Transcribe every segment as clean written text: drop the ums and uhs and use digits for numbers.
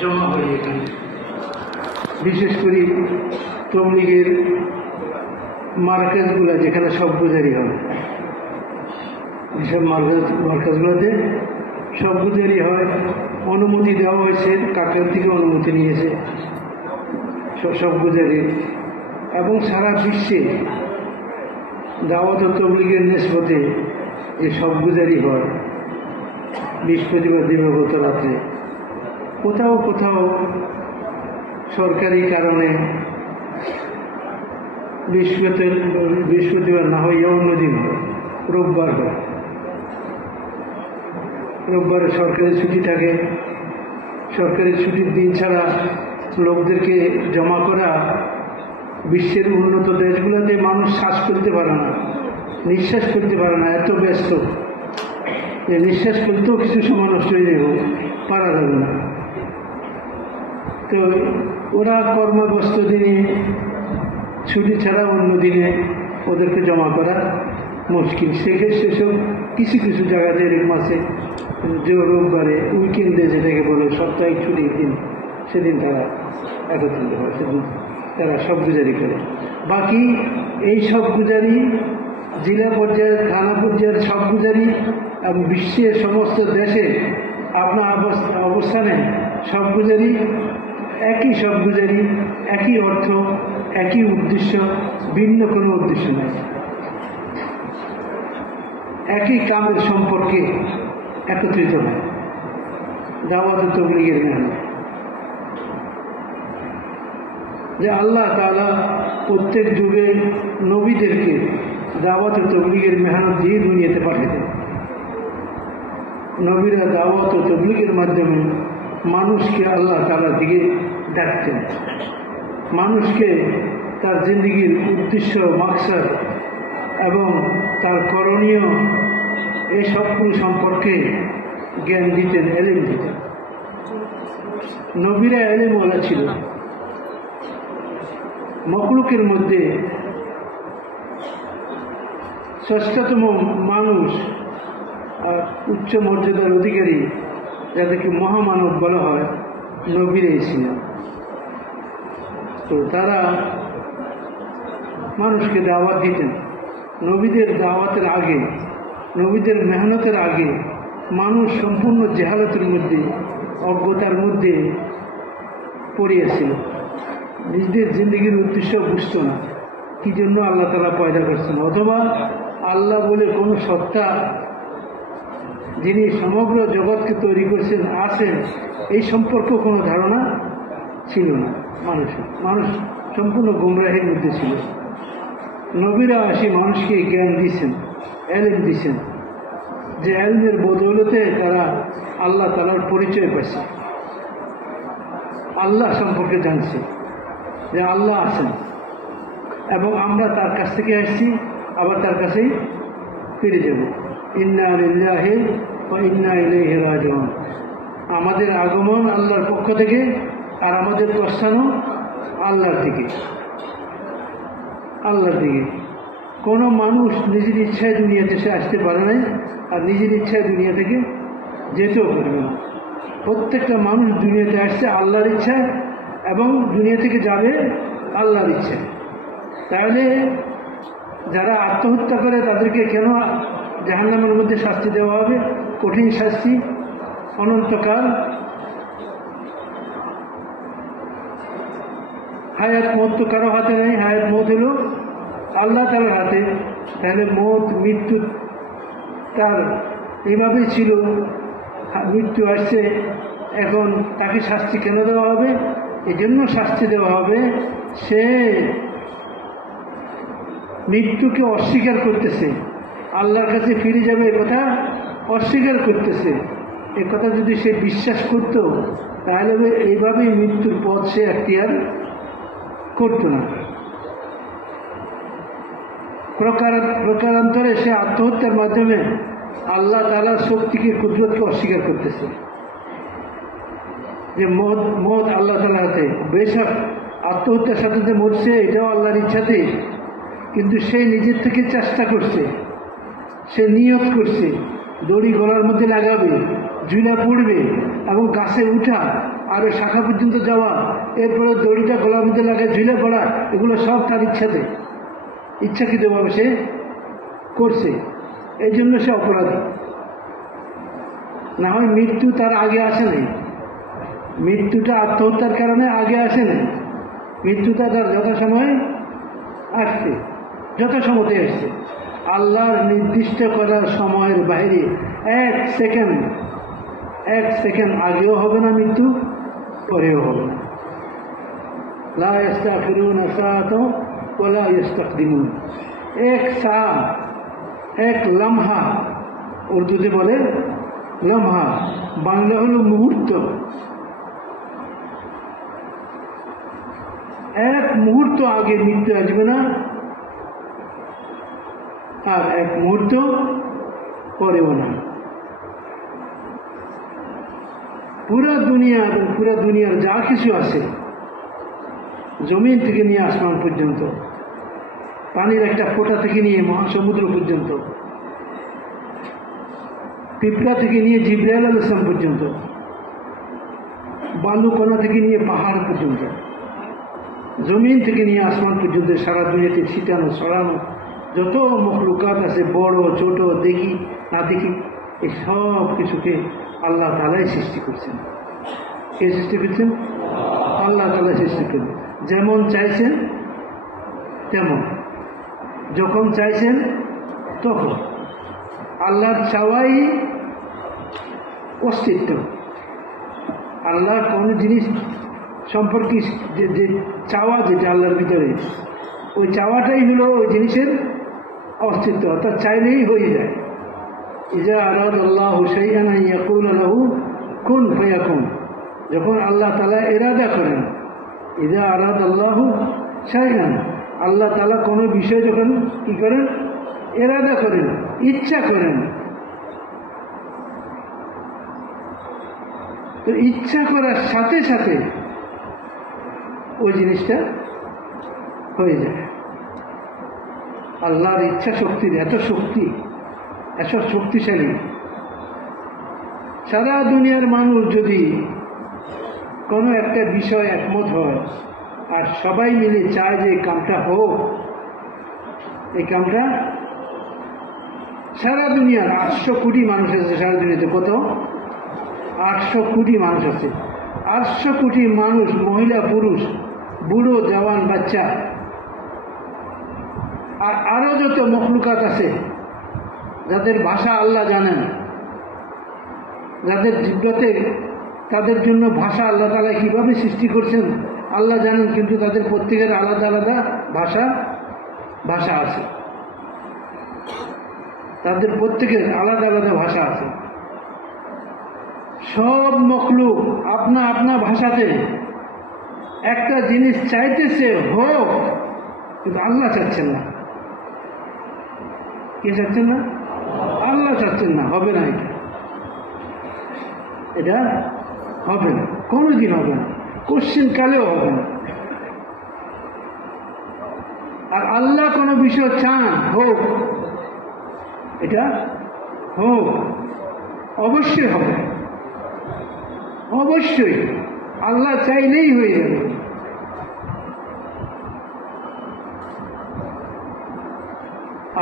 জমা হয়ে এখানে বিশেষ করে তবলিগের মার্কাজগুলো যেখানে সব গুজারি হয়, যেসব মার্কাজগুলোতে সব গুজারি হয়, অনুমতি দেওয়া হয়েছে, কাকের থেকে অনুমতি নিয়েছে সব গুজারি, এবং সারা বিশ্বে দাওয়াত ও তবলিগের নিসবতে যে সব গুজারি হয় বৃহস্পতিবার দিবাগত রাত্রে কোথাও কোথাও সরকারি কারণে বৃহস্পতিবার না হয় অন্যদিন হয়, রোববার হয়। রোববারে সরকারি ছুটি থাকে। সরকারি ছুটির দিন ছাড়া লোকদেরকে জমা করা বিশ্বের উন্নত দেশগুলোতে মানুষ শ্বাস করতে পারে না, নিঃশ্বাস করতে পারে না, এত ব্যস্ত যে নিঃশ্বাস করতেও কিছু সময় নষ্ট হয়ে যাবে, পারা যাবে না। তো ওরা কর্মব্যস্ত দিনে ছুটি ছাড়া অন্য দিনে ওদেরকে জমা করা মুশকিল। সেসব কিছু কিছু জায়গাতে এরকম আছে যে রোববারে উইকেন্ডে যেটাকে বলে সাপ্তাহিক ছুটির দিন, সেদিন তারা একত্রিত হয়, সেদিন তারা সব গুজারি করে। বাকি এই সব গুজারি জেলা পর্যায়ের, থানা পর্যায়ের সব গুজারি এবং বিশ্বের সমস্ত দেশে আপনার অবস্থানে সব গুজারি একই, সব গুজারি একই অর্থ, একই উদ্দেশ্য, ভিন্ন কোনো উদ্দেশ্য নেই, একই কামের সম্পর্কে একত্রিত হয়। দাওয়াত ও তবলিগের মেহনত যে আল্লাহ তাআলা প্রত্যেক যুগে নবীদেরকে দাওয়াত ও তবলিগের মেহনত দিয়ে দুনিয়াতে পাঠাতেন। নবীরা দাওয়াত ও তবলিগের মাধ্যমে মানুষকে আল্লাহ তাআলার দিকে ডাকতেন, মানুষকে তার জিন্দেগির উদ্দেশ্য, মাকসাদ এবং তার করণীয় এই সবগুলো সম্পর্কে জ্ঞান দিতেন, এলেম দিতেন। নবীরা এলেমওয়ালা ছিল। মখলুকের মধ্যে শ্রেষ্ঠতম মানুষ আর উচ্চ মর্যাদার অধিকারী, যাদেরকে মহামানব বলা হয়, নবীরাই ছিলেন। তো তারা মানুষকে দাওয়াত দিতেন। নবীদের দাওয়াতের আগে, নবীদের মেহনতের আগে মানুষ সম্পূর্ণ জেহালতের মধ্যে, অজ্ঞতার মধ্যে পড়িয়েছিল। নিজেদের জিন্দগির উদ্দেশ্য বুঝতো না, কি জন্য আল্লাহ তাআলা পয়দা করছেন, অথবা আল্লাহ বলে কোনো সত্তা যিনি সমগ্র জগৎকে তৈরি করছেন আছেন, এই সম্পর্কে কোনো ধারণা ছিল না মানুষ সম্পূর্ণ গুমরাহির মধ্যে ছিল। নবীরা আসি মানুষকে জ্ঞান দিয়েছেন, এলেম দিয়েছেন, যে এলমের বদৌলতে তারা আল্লাহ তাআলার পরিচয় পাইছে, আল্লাহ সম্পর্কে জানছে যে আল্লাহ আছেন এবং আমরা তার কাছ থেকে আসছি, আবার তার কাছেই ফিরে যাব। ইন্না লিল্লাহি ওয়া ইন্না ইলাইহি রাজিউন। আমাদের আগমন আল্লাহর পক্ষ থেকে আর আমাদের প্রস্থানও আল্লাহর দিকে। আল্লাহর দিকে কোনো মানুষ নিজের ইচ্ছায় দুনিয়াতে সে আসতে পারে নাই, আর নিজের ইচ্ছায় দুনিয়া থেকে যেতেও পারবে না। প্রত্যেকটা মানুষ দুনিয়াতে আসছে আল্লাহর ইচ্ছায় এবং দুনিয়া থেকে যাবে আল্লাহর ইচ্ছায়। তাহলে যারা আত্মহত্যা করে তাদেরকে কেন জাহান্নামের মধ্যে শাস্তি দেওয়া হবে? কঠিন শাস্তি, অনন্তকাল। হায়াত মত তো কারো হাতে নেই, হায়াত মত হলো আল্লাহ তাআলার হাতে। তাহলে মত মৃত্যু তার এইভাবেই ছিল, মৃত্যু আসছে, এখন তাকে শাস্তি কেন দেওয়া হবে? এই জন্য শাস্তি দেওয়া হবে, সে মৃত্যুকে অস্বীকার করতেছে, আল্লাহর কাছে ফিরে যাবে এ কথা অস্বীকার করতেছে। এ কথা যদি সে বিশ্বাস করত তাহলে এইভাবেই মৃত্যুর পথ সে এখতিয়ার করত না। প্রকারান্তরে সে আত্মহত্যার মাধ্যমে আল্লাহ তাআলার শক্তিকে, কুদরতকে অস্বীকার করতেছে, যে মত আল্লাহ তাআলার হাতে। বেশক আত্মহত্যার সাথে যে মরছে এটাও আল্লাহর ইচ্ছাতে, কিন্তু সে নিজের থেকে চেষ্টা করছে, সে নিয়ত করছে দড়ি গলার মধ্যে লাগাবে, ঝুলা পড়বে এবং গাছে উঠা আর ওই শাখা পর্যন্ত যাওয়া, এরপরে দড়িটা গলার মধ্যে লাগায় ঝুলে পড়া, এগুলো সব তার ইচ্ছাতে, ইচ্ছাকৃতভাবে সে করছে। এই জন্য সে অপরাধী। না হয় মৃত্যু তার আগে আসে নাই, মৃত্যুটা আত্মহত্যার কারণে আগে আসে নাই, মৃত্যুটা তার যথাসময়ে আসছে, যথাসময়ে আসছে। আল্লাহর নির্দিষ্ট করার সময়ের বাইরে এক সেকেন্ড আগেও হবে না মৃত্যু, পরেও হবে না। লা ইস্তাখিরুনা সাআতাও ওয়া লা ইস্তাকদিমুন। এক সাআত, এক লম্হা, উর্দুতে বলে লম্হা, বাংলা হলো মুহূর্ত। এক মুহূর্ত আগে মৃত্যু আসবে না, আর এক মুহূর্ত পরেও না। পুরা দুনিয়া এবং পুরা দুনিয়ার যা কিছু আছে, জমিন থেকে নিয়ে আসমান পর্যন্ত, পানির একটা ফোঁটা থেকে নিয়ে মহাসমুদ্র পর্যন্ত, পিঁপড়া থেকে নিয়ে জিবরাইল আলাইহিস সালাম পর্যন্ত, বালুকণা থেকে নিয়ে পাহাড় পর্যন্ত, জমিন থেকে নিয়ে আসমান পর্যন্ত সারা দুনিয়াতে ছিটানো ছড়ানো যত মখলুকাত আছে, বড় ছোট, দেখি না দেখি, এই সব কিছুকে আল্লাহ তাআলাই সৃষ্টি করছেন। কে সৃষ্টি করছেন? আল্লাহ তাআলা সৃষ্টি করছেন। যেমন চাইছেন তেমন, যখন চাইছেন তখন। আল্লাহর চাওয়াই অস্তিত্ব। আল্লাহ কোনো জিনিস সম্পর্কে যে চাওয়া, যেটা আল্লাহর ভিতরে, ওই চাওয়াটাই হলো ওই জিনিসের অস্তিত্ব, অর্থাৎ চাইলেই হয়ে যায়। ইজা আরাদাল্লাহু শাইআন আন ইয়াকুলা লাহু কুন ফায়াকুন। যখন আল্লাহ তাআলা ইরাদা করেন, ইজা আরাদাল্লাহু শাইআন, আল্লাহ তাআলা কোনো বিষয় যখন কি করেন, ইরাদা করেন, ইচ্ছা করেন, তো ইচ্ছা করার সাথে সাথে ওই জিনিসটা হয়ে যায়। আল্লাহর ইচ্ছা শক্তির এত শক্তি, এত শক্তিশালী, সারা দুনিয়ার মানুষ যদি কোনো একটা বিষয় একমত হয় আর সবাই মিলে চায় যে এই কামটা হোক, এই কামটা সারা দুনিয়ার 800 কোটি মানুষ আছে। সারা দুনিয়াতে কত? 800 কোটি মানুষ আছে। 800 কোটি মানুষ, মহিলা পুরুষ, বুড়ো জওয়ান বাচ্চা, আর আরো যত মখলুকাত আছে যাদের ভাষা আল্লাহ জানেন, যাদের জিহ্বাতে, তাদের জন্য ভাষা আল্লাহ তাআলা কিভাবে সৃষ্টি করছেন আল্লাহ জানেন, কিন্তু তাদের প্রত্যেকের আলাদা আলাদা ভাষা আছে, তাদের প্রত্যেকের আলাদা আলাদা ভাষা আছে। সব মখলুক আপনা আপনা ভাষাতে একটা জিনিস চাইতেছে হোক, কিন্তু আল্লাহ চাচ্ছেন না। কে চাচ্ছেন না? আল্লাহ চাচ্ছেন না। হবে না, এটা হবে না, কোনোদিন হবে না, কোশ্চিন কালেও হবে না। আর আল্লাহ কোনো বিষয় চান হোক, এটা হোক, অবশ্যই হবে, অবশ্যই আল্লাহ চাইলেই হয়ে যাবে।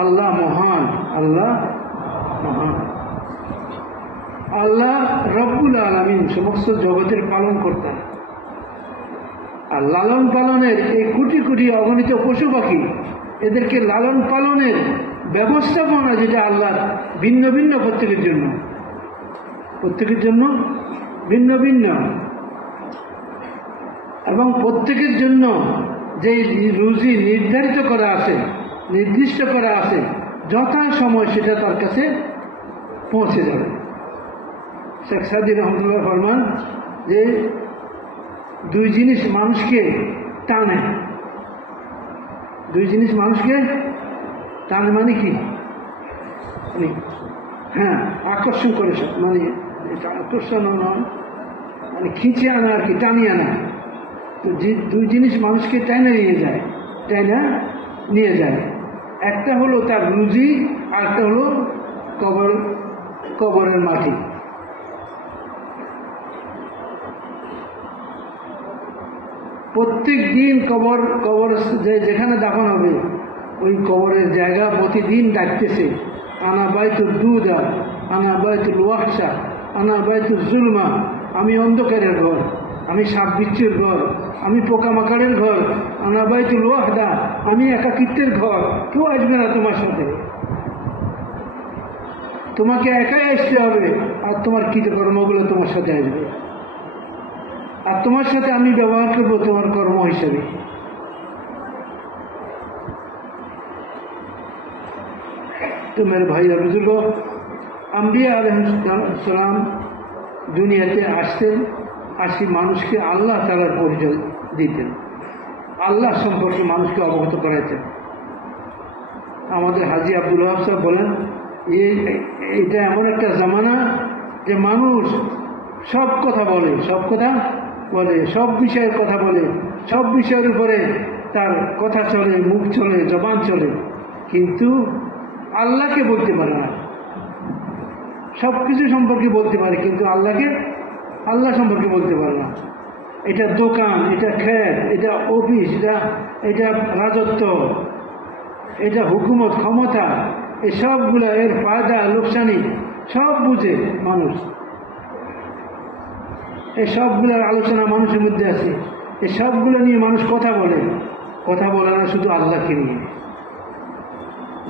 আল্লাহ মহান, আল্লাহ মহান, আল্লাহ রব্বুল আলামিন, সমস্ত জগতের পালন কর্তা। আর লালন পালনের এই কোটি কোটি অগণিত পশু পাখি, এদেরকে লালন পালনের ব্যবস্থাপনা যেটা আল্লাহ ভিন্ন ভিন্ন, প্রত্যেকের জন্য ভিন্ন ভিন্ন, এবং প্রত্যেকের জন্য যে রুজি নির্ধারিত করা আছে, নির্দিষ্ট করা আছে, যথা সময় সেটা তার কাছে পৌঁছে যাবে। শেখ সাদি রহমতুল্লাহ ফরমান যে দুই জিনিস মানুষকে টানে, দুই জিনিস মানুষকে টানে মানে কি? হ্যাঁ, আকর্ষণ করে, মানে এটা আকর্ষণ নয়, মানে খিঁচে আনা আর কি, টানিয়ে আনা। তো যে দুই জিনিস মানুষকে টাইনা নিয়ে যায়, একটা হলো তার রুজি, আর একটা হলো কবরের মাটি। প্রত্যেক দিন কবর যেখানে দাফন হবে ওই কবরের জায়গা প্রতিদিন ডাকতেছে, আনা বাইতুল দুদা, আনা বাইতুল ওয়াহশা, আনা বাইতুল জুলমা। আমি অন্ধকারের ঘর, আমি সাপ বিচ্ছুর ঘর, আমি পোকামাকড়ের ঘর। আনা বাইতুল ওয়াহদা, আমি একাকিত্বের ঘর। কেউ আসবে না তোমার সাথে, তোমাকে একাই আসতে হবে। আর তোমার কৃতকর্মগুলো তোমার সাথে আসবে, আর তোমার সাথে আমি ব্যবহার করবো তোমার কর্ম হিসেবে। তো মেরে ভাই আর বুজুর্গ, আম্বিয়া আলাইহিস সালাম দুনিয়াতে আসতেন, আসি মানুষকে আল্লাহ তাআলার পরিচয় দিতেন, আল্লাহ সম্পর্কে মানুষকে অবগত করাইতেন। আমাদের হাজী আব্দুল ওয়াহাব সাহেব বলেন, এটা এমন একটা জামানা যে মানুষ সব কথা বলে, সব বিষয়ের কথা বলে, সব বিষয়ের উপরে তার কথা চলে, মুখ চলে, জবান চলে, কিন্তু আল্লাহকে বলতে পারে না। সব কিছু সম্পর্কে বলতে পারে, কিন্তু আল্লাহ সম্পর্কে বলতে পারে না। এটা দোকান, এটা খেত, এটা অফিস, এটা রাজত্ব, এটা হুকুমত, ক্ষমতা, এই সবগুলো, এর ফায়দা লোকসানি সব বুঝে মানুষ। এই সবগুলোর আলোচনা মানুষের মধ্যে আছে। এই সবগুলো নিয়ে মানুষ কথা বলে না শুধু আল্লাহকে নিয়ে।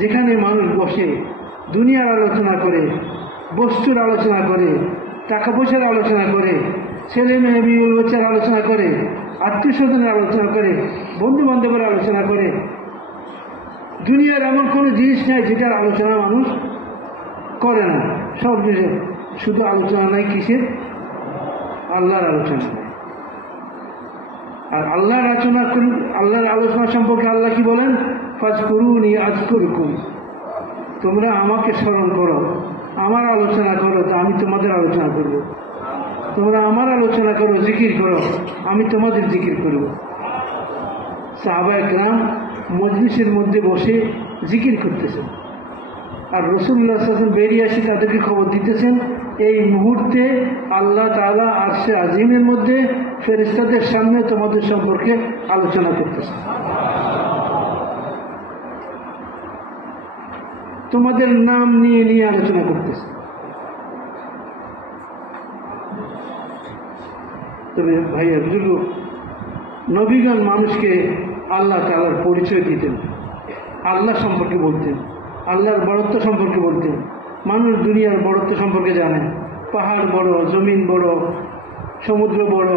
যেখানে মানুষ বসে দুনিয়ার আলোচনা করে, বস্তুর আলোচনা করে, টাকা পয়সার আলোচনা করে, ছেলে মেয়ে বিয়ে বাচ্চার আলোচনা করে, আত্মীয় স্বজনের আলোচনা করে, বন্ধু বান্ধবের আলোচনা করে, দুনিয়ার এমন কোনো জিনিস নেই যেটার আলোচনা মানুষ করে না। সব কিছু শুধু আলোচনা নাই কিসের? আল্লাহর আলোচনা। আর আল্লাহর আলোচনা সম্পর্কে আল্লাহ কি বলেন? ফাজকুরুনি আযকুরকুম, তোমরা আমাকে স্মরণ করো, আমার আলোচনা করো, তো আমি তোমাদের আলোচনা করব। তোমরা আমার আলোচনা করো, জিকির করো, আমি তোমাদের জিকির করব। সাহাবায়ে কেরাম মজলিসের মধ্যে বসে জিকির করতেছেন, আর রাসূলুল্লাহ সাল্লাল্লাহু আলাইহি ওয়াসাল্লাম বেরিয়ে এসে তাদেরকে খবর দিতেছেন, এই মুহূর্তে আল্লাহ তাআলা আরশে আজিমের মধ্যে ফেরেশতাদের সামনে তোমাদের সম্পর্কে আলোচনা করতেছেন, তোমাদের নাম নিয়ে নিয়ে আলোচনা করতেছে। তবে ভাইয়া বুজুর্গ, নবীগণ মানুষকে আল্লাহ তাআলার পরিচয় দিতেন, আল্লাহ সম্পর্কে বলতেন, আল্লাহর বড়ত্ব সম্পর্কে বলতেন। মানুষ দুনিয়ার বড়ত্ব সম্পর্কে জানে, পাহাড় বড়, জমিন বড়, সমুদ্র বড়,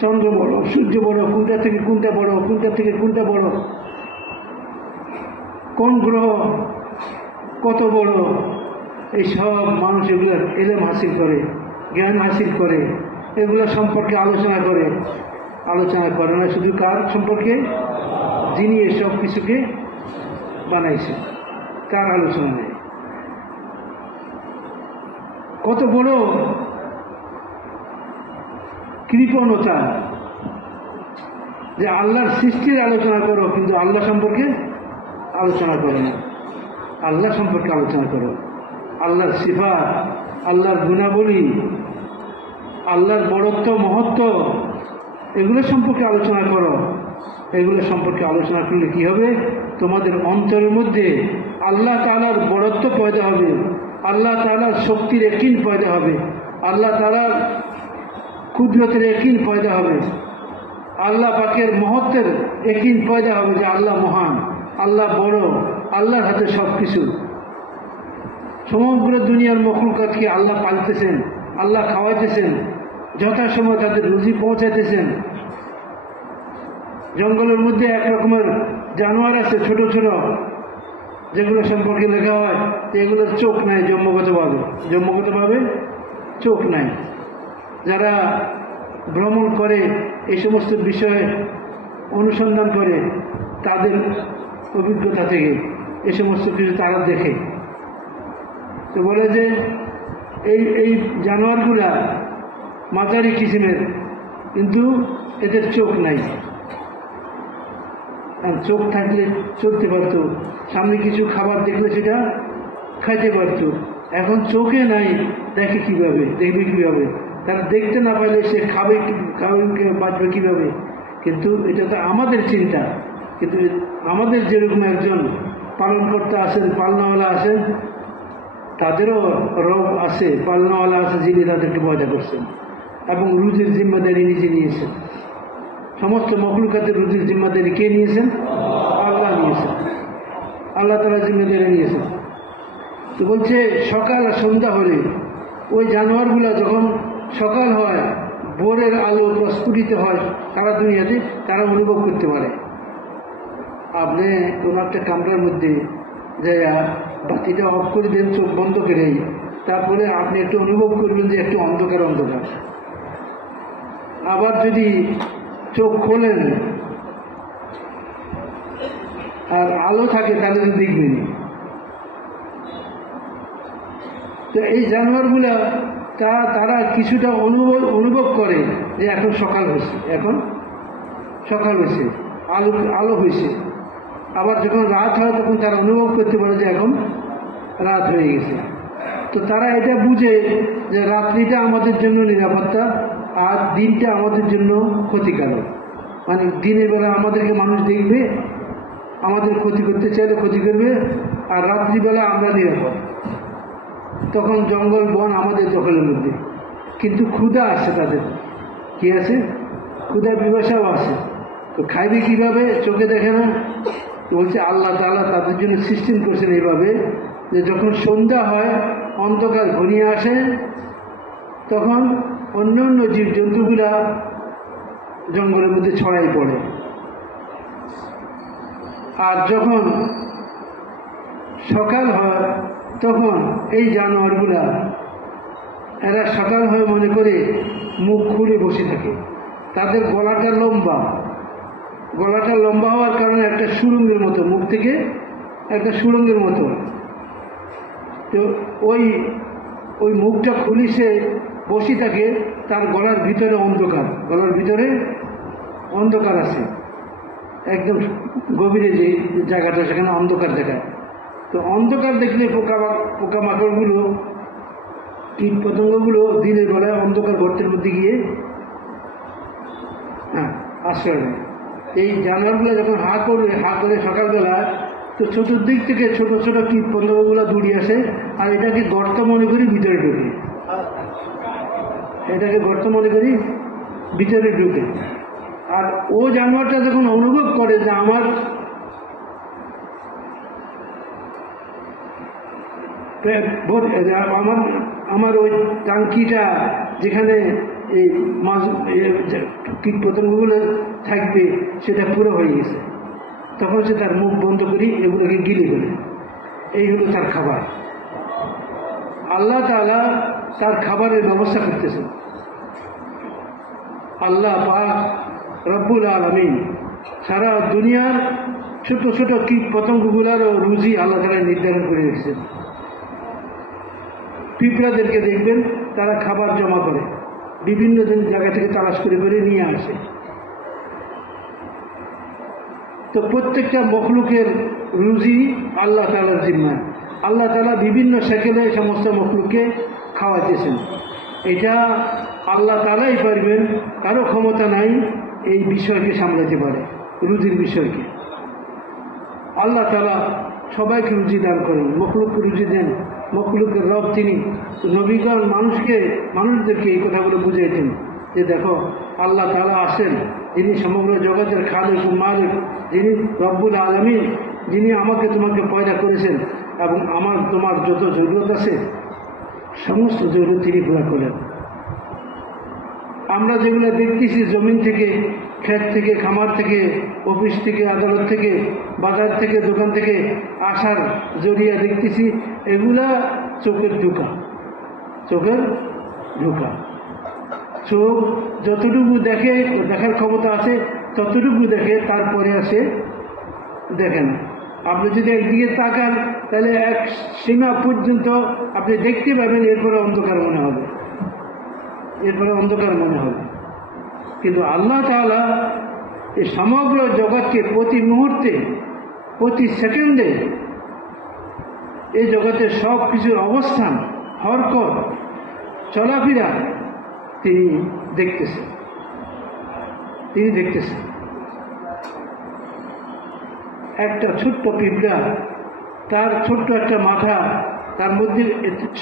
চন্দ্র বড়, সূর্য বড়, কোনটা থেকে কোনটা বড়, কোনটা থেকে কোনটা বড়, কোন গ্রহ কত বড়, এই সব মানুষ এগুলোর ইলম হাসিল করে, জ্ঞান হাসিল করে, এগুলো সম্পর্কে আলোচনা করে না শুধু কার সম্পর্কে? যিনি এসব কিছুকে বানাইছে, কার আলোচনা নেই। কত বড় কৃপণতা যে আল্লাহর সৃষ্টির আলোচনা করো, কিন্তু আল্লাহ সম্পর্কে আলোচনা করো না। আল্লাহ সম্পর্কে আলোচনা করো, আল্লাহর সিফাত, আল্লাহর গুণাবলী, আল্লাহর বড়ত্ব, মহত্ব, এগুলো সম্পর্কে আলোচনা করো। এগুলো সম্পর্কে আলোচনা করলে কি হবে? তোমাদের অন্তরের মধ্যে আল্লাহ তাআলার বড়ত্ব পয়দা হবে, আল্লাহ তাআলার শক্তির ইয়াকিন পয়দা হবে, আল্লাহ তাআলার কুদরতের ইয়াকিন পয়দা হবে, আল্লাহ পাকের মহত্বের ইয়াকিন পয়দা হবে যে আল্লাহ মহান, আল্লাহ বড়, আল্লাহর হাতে সব কিছু। সমগ্র দুনিয়ার মখলুকাতকে আল্লাহ পালতেছেন, আল্লাহ খাওয়াইতেছেন, যথাসময় তাদের রুজি পৌঁছাইতেছেন। জঙ্গলের মধ্যে এক রকমের জানোয়ার আছে ছোট ছোট, যেগুলো সম্পর্কে লেখা হয় এগুলোর চোখ নাই জন্মগতভাবে চোখ নাই। যারা ভ্রমণ করে, এই সমস্ত বিষয়ে অনুসন্ধান করে, তাদের অভিজ্ঞতা থেকে এই সমস্ত কিছু তারা দেখে, তো বলে যে এই জানোয়ারগুলা মাঝারি কিসিমের, কিন্তু এদের চোখ নাই। আর চোখ থাকলে চলতে পারতো, সামনে কিছু খাবার দেখলে সেটা খাইতে পারতো। এখন চোখে নাই, দেখে কিভাবে, দেখবে কিভাবে? তারা দেখতে না পাইলে সে খাবে বাঁচবে কিভাবে? কিন্তু এটা তো আমাদের চিন্তা। কিন্তু আমাদের যেরকম একজন পালনকর্তা আছেন, পালনাওয়ালা আছেন, তাদেরও রব আছে, পালনাওয়ালা আছে, যিনি তাদেরকে পয়দা করছেন এবং রুজির জিম্মাদারি নিজে নিয়েছেন। সমস্ত মখলুকাতের রুজির জিম্মাদারি কে নিয়েছেন? আল্লাহ নিয়েছেন। আল্লাহ তাআলা জিম্মাদারি নিয়েছেন। তো বলছে সকাল আর সন্ধ্যা হলে ওই জানোয়ারগুলো যখন সকাল হয়, ভোরের আলো প্রস্ফুটিত হয় সারা দুনিয়াতে, তারা অনুভব করতে পারে। আপনি কোনো একটা কামরার মধ্যে যাইয়া বাতিটা অফ করে দেন, চোখ বন্ধ করে, তারপরে আপনি একটু অনুভব করবেন যে একটু অন্ধকার অন্ধকার। আবার যদি চোখ খোলেন আর আলো থাকে তাহলে তো দেখবেন। তো এই জানোয়ারগুলা তারা কিছুটা অনুভব করে যে এখন সকাল হয়েছে, এখন সকাল হয়েছে, আলো হয়েছে। আবার যখন রাত হয় তখন তারা অনুভব করতে পারে যে এখন রাত হয়ে গেছে। তো তারা এটা বুঝে যে রাত্রিটা আমাদের জন্য নিরাপত্তা আর দিনটা আমাদের জন্য ক্ষতিকারক। মানে দিনের বেলা আমাদেরকে মানুষ দেখবে, আমাদের ক্ষতি করতে চাইলে ক্ষতি করবে, আর রাত্রিবেলা আমরা নিরাপদ। তখন জঙ্গল বন আমাদের দখলের মধ্যে। কিন্তু ক্ষুধা আছে তাদের, কি আছে? ক্ষুধা বিবসাও আছে। তো খাইবে কিভাবে? চোখে দেখে না। বলছে আল্লাহ তাআলা তাদের জন্য সিস্টেম করছেন এইভাবে যে যখন সন্ধ্যা হয়, অন্ধকার ঘনিয়ে আসে, তখন অন্য অন্য জীবজন্তুগুলা জঙ্গলের মধ্যে ছড়াই পড়ে। আর যখন সকাল হয় তখন এই জানোয়ারগুলা এরা সকাল হয়ে মনে করে মুখ খুলে বসে থাকে। তাদের গলাটা লম্বা, গলাটা লম্বা হওয়ার কারণে একটা সুড়ঙ্গের মতো, মুখ থেকে একটা সুড়ঙ্গের মতো। তো ওই মুখটা খুলি সে বসে থাকে, তার গলার ভিতরে অন্ধকার, গলার ভিতরে অন্ধকার আছে একদম গভীরে, যে জায়গাটা সেখানে অন্ধকার দেখায়। তো অন্ধকার দেখলে পোকামাকড়গুলো, কীট পতঙ্গগুলো দিনের বেলায় অন্ধকার গর্তের মধ্যে গিয়ে আশ্রয় নেয়। এই জানোয়ারগুলো যখন হা করে সকালবেলা, তো চতুর্দিক থেকে ছোট ছোট কীট পতঙ্গগুলো দৌড়িয়ে আসে, আর এটাকে গর্ত মনে করি ভিতরে ঢুকে, এটাকে গর্ত মনে করি ভিতরে ঢুকে। আর ও জানোয়ারটা যখন অনুভব করে যে আমার ওই টাঙ্কিটা যেখানে এই মাছ কীট পতঙ্গগুলো থাকবে সেটা পুরো হয়ে গেছে, তখন সে তার মুখ বন্ধ করি এগুলোকে গিলে ফেলে। এই হলো তার খাবার। আল্লাহ তাআলা তার খাবারের ব্যবস্থা করতেছেন। আল্লাহ পাক রব্বুল আলামিন সারা দুনিয়ার ছোট ছোট কীট পতঙ্গগুলারও রুজি আল্লাহ তাআলা নির্ধারণ করে রেখেছেন। পিঁপড়াদেরকে দেখবেন তারা খাবার জমা করে, বিভিন্ন জায়গা থেকে তালাশ করে করে নিয়ে আসে। তো প্রত্যেকটা মখলুকের রুজি আল্লাহ তাআলার জিম্মায়। আল্লাহ তাআলা বিভিন্ন সেকেলে সমস্ত মখলুককে খাওয়াইতেছেন। এটা আল্লাহ তাআলাই পারবেন, কারো ক্ষমতা নাই এই বিষয়কে সামলাতে পারে, রুজির বিষয়কে। আল্লাহ তাআলা সবাইকে রুজি দান করেন, মখলুককে রুজি দেন, মখলুকের রব তিনি। নবীগণ মানুষদেরকে এই কথাগুলো বুঝাইতেন যে দেখো আল্লাহ তাআলা আছেন, যিনি সমগ্র জগতের খালিক ও মালিক, যিনি রব্বুল আলামিন, যিনি আমাকে তোমাকে পয়দা করেছেন এবং তোমার যত জরুরত আছে সমস্ত জরুরত তিনি পুরা করেন। আমরা যেগুলো দেখতেছি জমিন থেকে, ক্ষেত থেকে, খামার থেকে, অফিস থেকে, আদালত থেকে, বাজার থেকে, দোকান থেকে আসার জরিয়া দেখতেছি, এগুলা চোখের ঢোকা, চোখের ঢোকা। চোখ যতটুকু দেখে, দেখার ক্ষমতা আছে ততটুকু দেখে, তারপরে আসে দেখে না। আপনি যদি একদিকে তাকান তাহলে এক সীমা পর্যন্ত আপনি দেখতে পাবেন, এরপরে অন্ধকার মনে হবে, এরপরে অন্ধকার মনে হবে। কিন্তু আল্লাহ তাআলা এই সমগ্র জগৎকে প্রতি মুহূর্তে প্রতি সেকেন্ডে এই জগতের সব কিছুর অবস্থান হরকত চলাফেরা তিনি দেখতেছেন। একটা ছোট্ট পিঁপড়া, তার ছোট্ট একটা মাথা, তার মধ্যে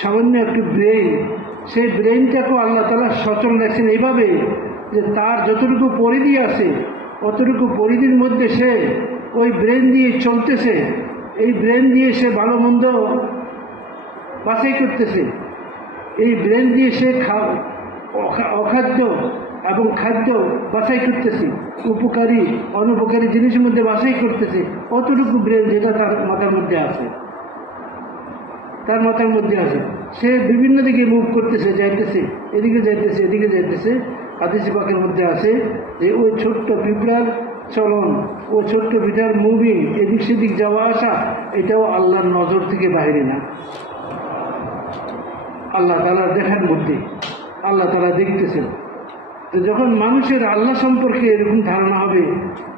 সামান্য একটু ব্রেইন, সেই ব্রেইনটাকেও আল্লাহ তাআলা সচল রাখছেন এইভাবে যে তার যতটুকু পরিধি আছে অতটুকু পরিধির মধ্যে সে ওই ব্রেন দিয়ে চলতেছে। এই ব্রেন দিয়ে সে ভালো মন্দ বাছাই করতেছে, এই ব্রেন দিয়ে সে অখাদ্য এবং খাদ্য বাছাই করতেছে, উপকারী অনুপকারী জিনিসের মধ্যে বাছাই করতেছে। অতটুকু ব্রেন যেটা তার মাথার মধ্যে আছে, সে বিভিন্ন দিকে মুভ করতেছে, যাইতেছে, এদিকে যাইতেছে, এদিকে যাইতেছে। হাদিস পাকের মধ্যে আছে যে ওই ছোট্ট পিঁপড়ার চলন, ওই ছোট্ট পিঁপড়ার মুভিং, এদিক সেদিক যাওয়া আসা, এটাও আল্লাহর নজর থেকে বাইরে না, আল্লাহ তাআলার দেখার মধ্যে। আল্লাহ তাআলা দেখতেছেন। তো যখন মানুষের আল্লাহ সম্পর্কে এরকম ধারণা হবে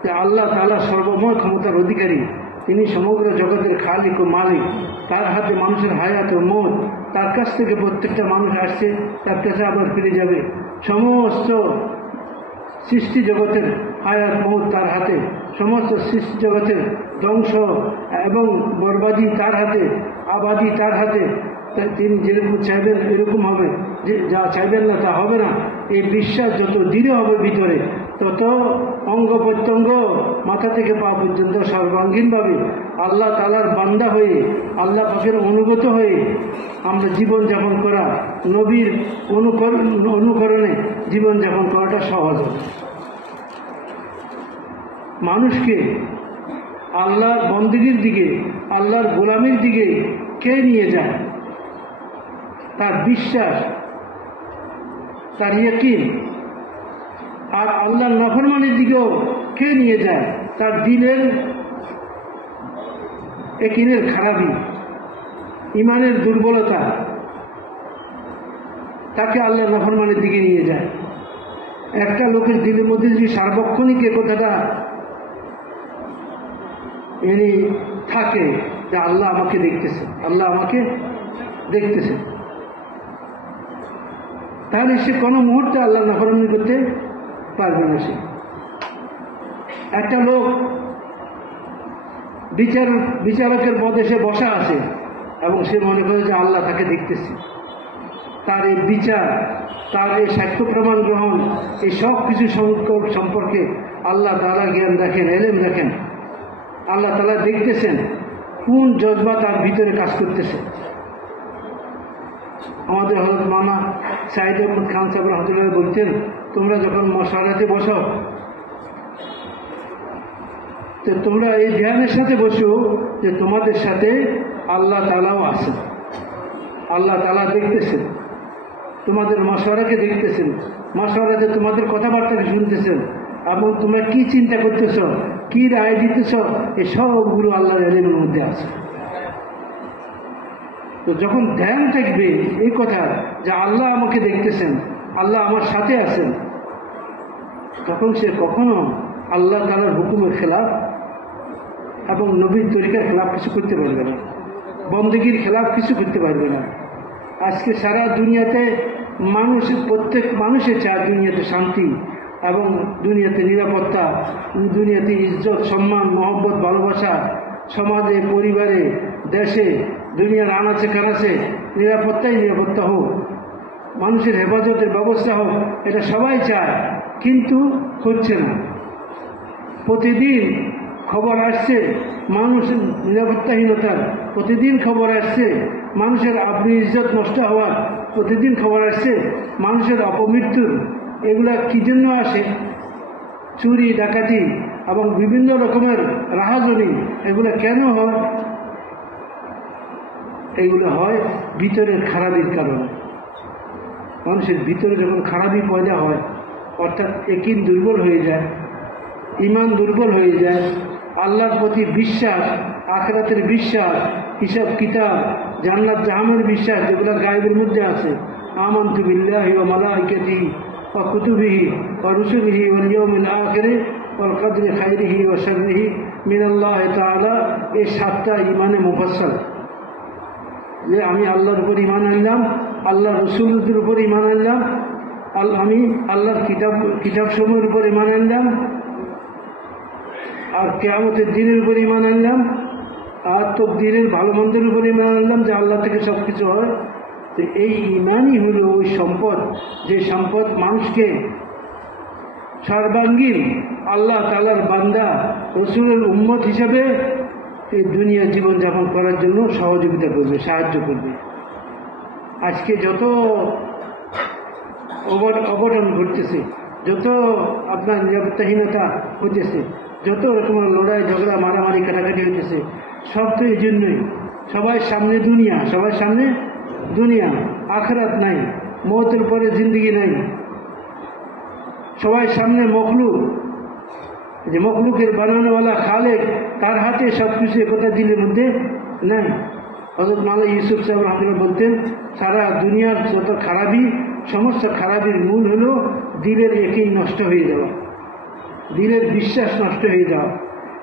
যে আল্লাহ তাআলা সর্বময় ক্ষমতার অধিকারী, তিনি সমগ্র জগতের খালিক ও মালিক, তার হাতে মানুষের হায়াত ও মত, তার কাছ থেকে প্রত্যেকটা মানুষ আসছে, তার কাছে আবার ফিরে যাবে। সমস্ত সৃষ্টি জগতের হায়াত মত তার হাতে, সমস্ত সৃষ্টি জগতের ধ্বংস এবং বরবাদি তার হাতে, আবাদি তার হাতে। তিনি যেরকম চাইবেন এরকম হবে, যে যা চাইবেন না তা হবে না। এই বিশ্বাস যত দৃঢ় হবে ভিতরে, তত অঙ্গ প্রত্যঙ্গ মাথা থেকে পা পর্যন্ত সর্বাঙ্গীনভাবে আল্লাহ তাআলার বান্দা হয়ে, আল্লাহ পাকের অনুগত হয়ে আমরা জীবনযাপন করা, নবীর অনুকরণে জীবনযাপন করাটা সহজ হবে। মানুষকে আল্লাহর বন্দেগীর দিকে, আল্লাহর গোলামির দিকে কে নিয়ে যায়? তার বিশ্বাস, তার ইয়াকিন। আর আল্লাহর নাফরমানির দিকেও কে নিয়ে যায়? তার দিলের ইয়াকিনের খারাপি, ইমানের দুর্বলতা তাকে আল্লাহর নাফরমানির দিকে নিয়ে যায়। একটা লোকের দিলের মধ্যে যদি সার্বক্ষণিক এ কথাটা এনে থাকে যে আল্লাহ আমাকে দেখতেছে, আল্লাহ আমাকে দেখতেছে, তাহলে সে কোনো মুহূর্তে আল্লাহ নাফরমানি করতে পারবে না। সে একটা লোক বিচারকের পদে সে বসা আছে এবং সে মনে করে যে আল্লাহ তাকে দেখতেছে। তার এই বিচার, তার এই সাক্ষ্য প্রমাণ গ্রহণ, এই সব কিছু সম্পর্কে আল্লাহ তাআলা জ্ঞান রাখেন, এলেম রাখেন। আল্লাহ তাআলা দেখতেছেন কোন জজবা তার ভিতরে কাজ করতেছে। আমাদের হযরত মামা সাইদ আহমদ খান সাহেব রহমতুল্লাহ বলতেন, তোমরা যখন মশালাতে বসো তো তোমরা এই ধ্যানের সাথে বসো যে তোমাদের সাথে আল্লাহ তাআলাও আছেন, আল্লাহ তাআলা দেখতেছেন, তোমাদের মশওয়ারাকে দেখতেছেন, মশওয়ারাতে তোমাদের কথাবার্তাকে শুনতেছেন এবং তোমরা কি চিন্তা করতেছ, কি রায় দিতেছ, এই সবগুলো আল্লাহর ইলমের মধ্যে আছে। তো যখন ধ্যান থাকবে এই কথা যে আল্লাহ আমাকে দেখতেছেন, আল্লাহ আমার সাথে আছেন, তখন সে কখনো আল্লাহ তাআলার হুকুমের খেলাফ এবং নবীর তরিকার খেলাফ কিছু করতে পারবে না, বন্দেগীর খেলাফ কিছু করতে পারবে না। আজকে সারা দুনিয়াতে প্রত্যেক মানুষের চায় দুনিয়াতে শান্তি এবং দুনিয়াতে নিরাপত্তা, দুনিয়াতে ইজ্জত, সম্মান, মহব্বত, ভালোবাসা, সমাজে, পরিবারে, দেশে, দুনিয়ার আনাচে কানাচে নিরাপত্তা হোক, মানুষের হেফাজতের ব্যবস্থা হোক, এটা সবাই চায়, কিন্তু হচ্ছে না। প্রতিদিন খবর আসছে মানুষের নিরাপত্তাহীনতার, প্রতিদিন খবর আসছে মানুষের আপনি ইজ্জত নষ্ট হওয়ার, প্রতিদিন খবর আসছে মানুষের অপমৃত্যুর। এগুলা কি জন্য আসে? চুরি, ডাকাতি এবং বিভিন্ন রকমের রাহাজানি, এগুলো কেন হয়? এগুলো হয় ভিতরের খারাপির কারণে। মানুষের ভিতরে যখন খারাপি পয়দা হয়, অর্থাৎ ইয়াকিন দুর্বল হয়ে যায়, ইমান দুর্বল হয়ে যায়, আল্লাহর প্রতি বিশ্বাস, আখিরাতের বিশ্বাস, হিসাব কিতাব, জান্নাত জাহান্নামের বিশ্বাস, যেগুলো গায়েবের মধ্যে আছে, আমানতু বিল্লাহি ওয়া মালাইকাতিহি ওয়া কুতুবিহি ওয়া রুসুলিহি ওয়াল ইয়াউমিল আখির, ওয়াল কদরি খাইরিহি ওয়া শাররিহি মিনাল্লাহ তাআলা। এই 7টা ঈমানে মুফাসসাল, যে আমি আল্লাহর উপর ঈমান আনলাম, আল্লাহ রসুলদের উপর ঈমান আনলাম, আমি আল্লাহর কিতাব সমূহের উপর ঈমান আনলাম, আর কিয়ামতের দিনের উপর ঈমান আনলাম, আর তাকদীরের ভালো মন্দের উপর ঈমান আনলাম, যে আল্লাহ থেকে সব কিছু হয়। তো এই ঈমানই হলো ওই সম্পদ, যে সম্পদ মানুষকে সর্বাঙ্গীন আল্লাহ তাআলার বান্দা রসুলের উম্মত হিসাবে এই দুনিয়া জীবনযাপন করার জন্য সহযোগিতা করবে, সাহায্য করবে। আজকে যত অঘটন ঘটতেছে, যত আপনার নিরাপত্তাহীনতা হইতেছে, যত রকমের লড়াই ঝগড়া মারামারি কাটাকাটি হইতেছে, সব তো এই জন্যই। সবার সামনে দুনিয়া, সবার সামনে দুনিয়া, আখিরাত নাই, মওতের পরে জিন্দেগি নাই। সবার সামনে মখলুক, যে মখলুকের বানানোওয়ালা খালেক, তার হাতে সব কিছু একতা দিনের মধ্যে নাই। হযরত মাওলানা ইউসুফ সাহেব রাহমাতুল্লাহ বলতেন, সারা দুনিয়ার যত খারাপি, সমস্ত খারাপির মূল হলো দিলের ইয়াকিন নষ্ট হয়ে যাওয়া, দিলের বিশ্বাস নষ্ট হয়ে যাওয়া।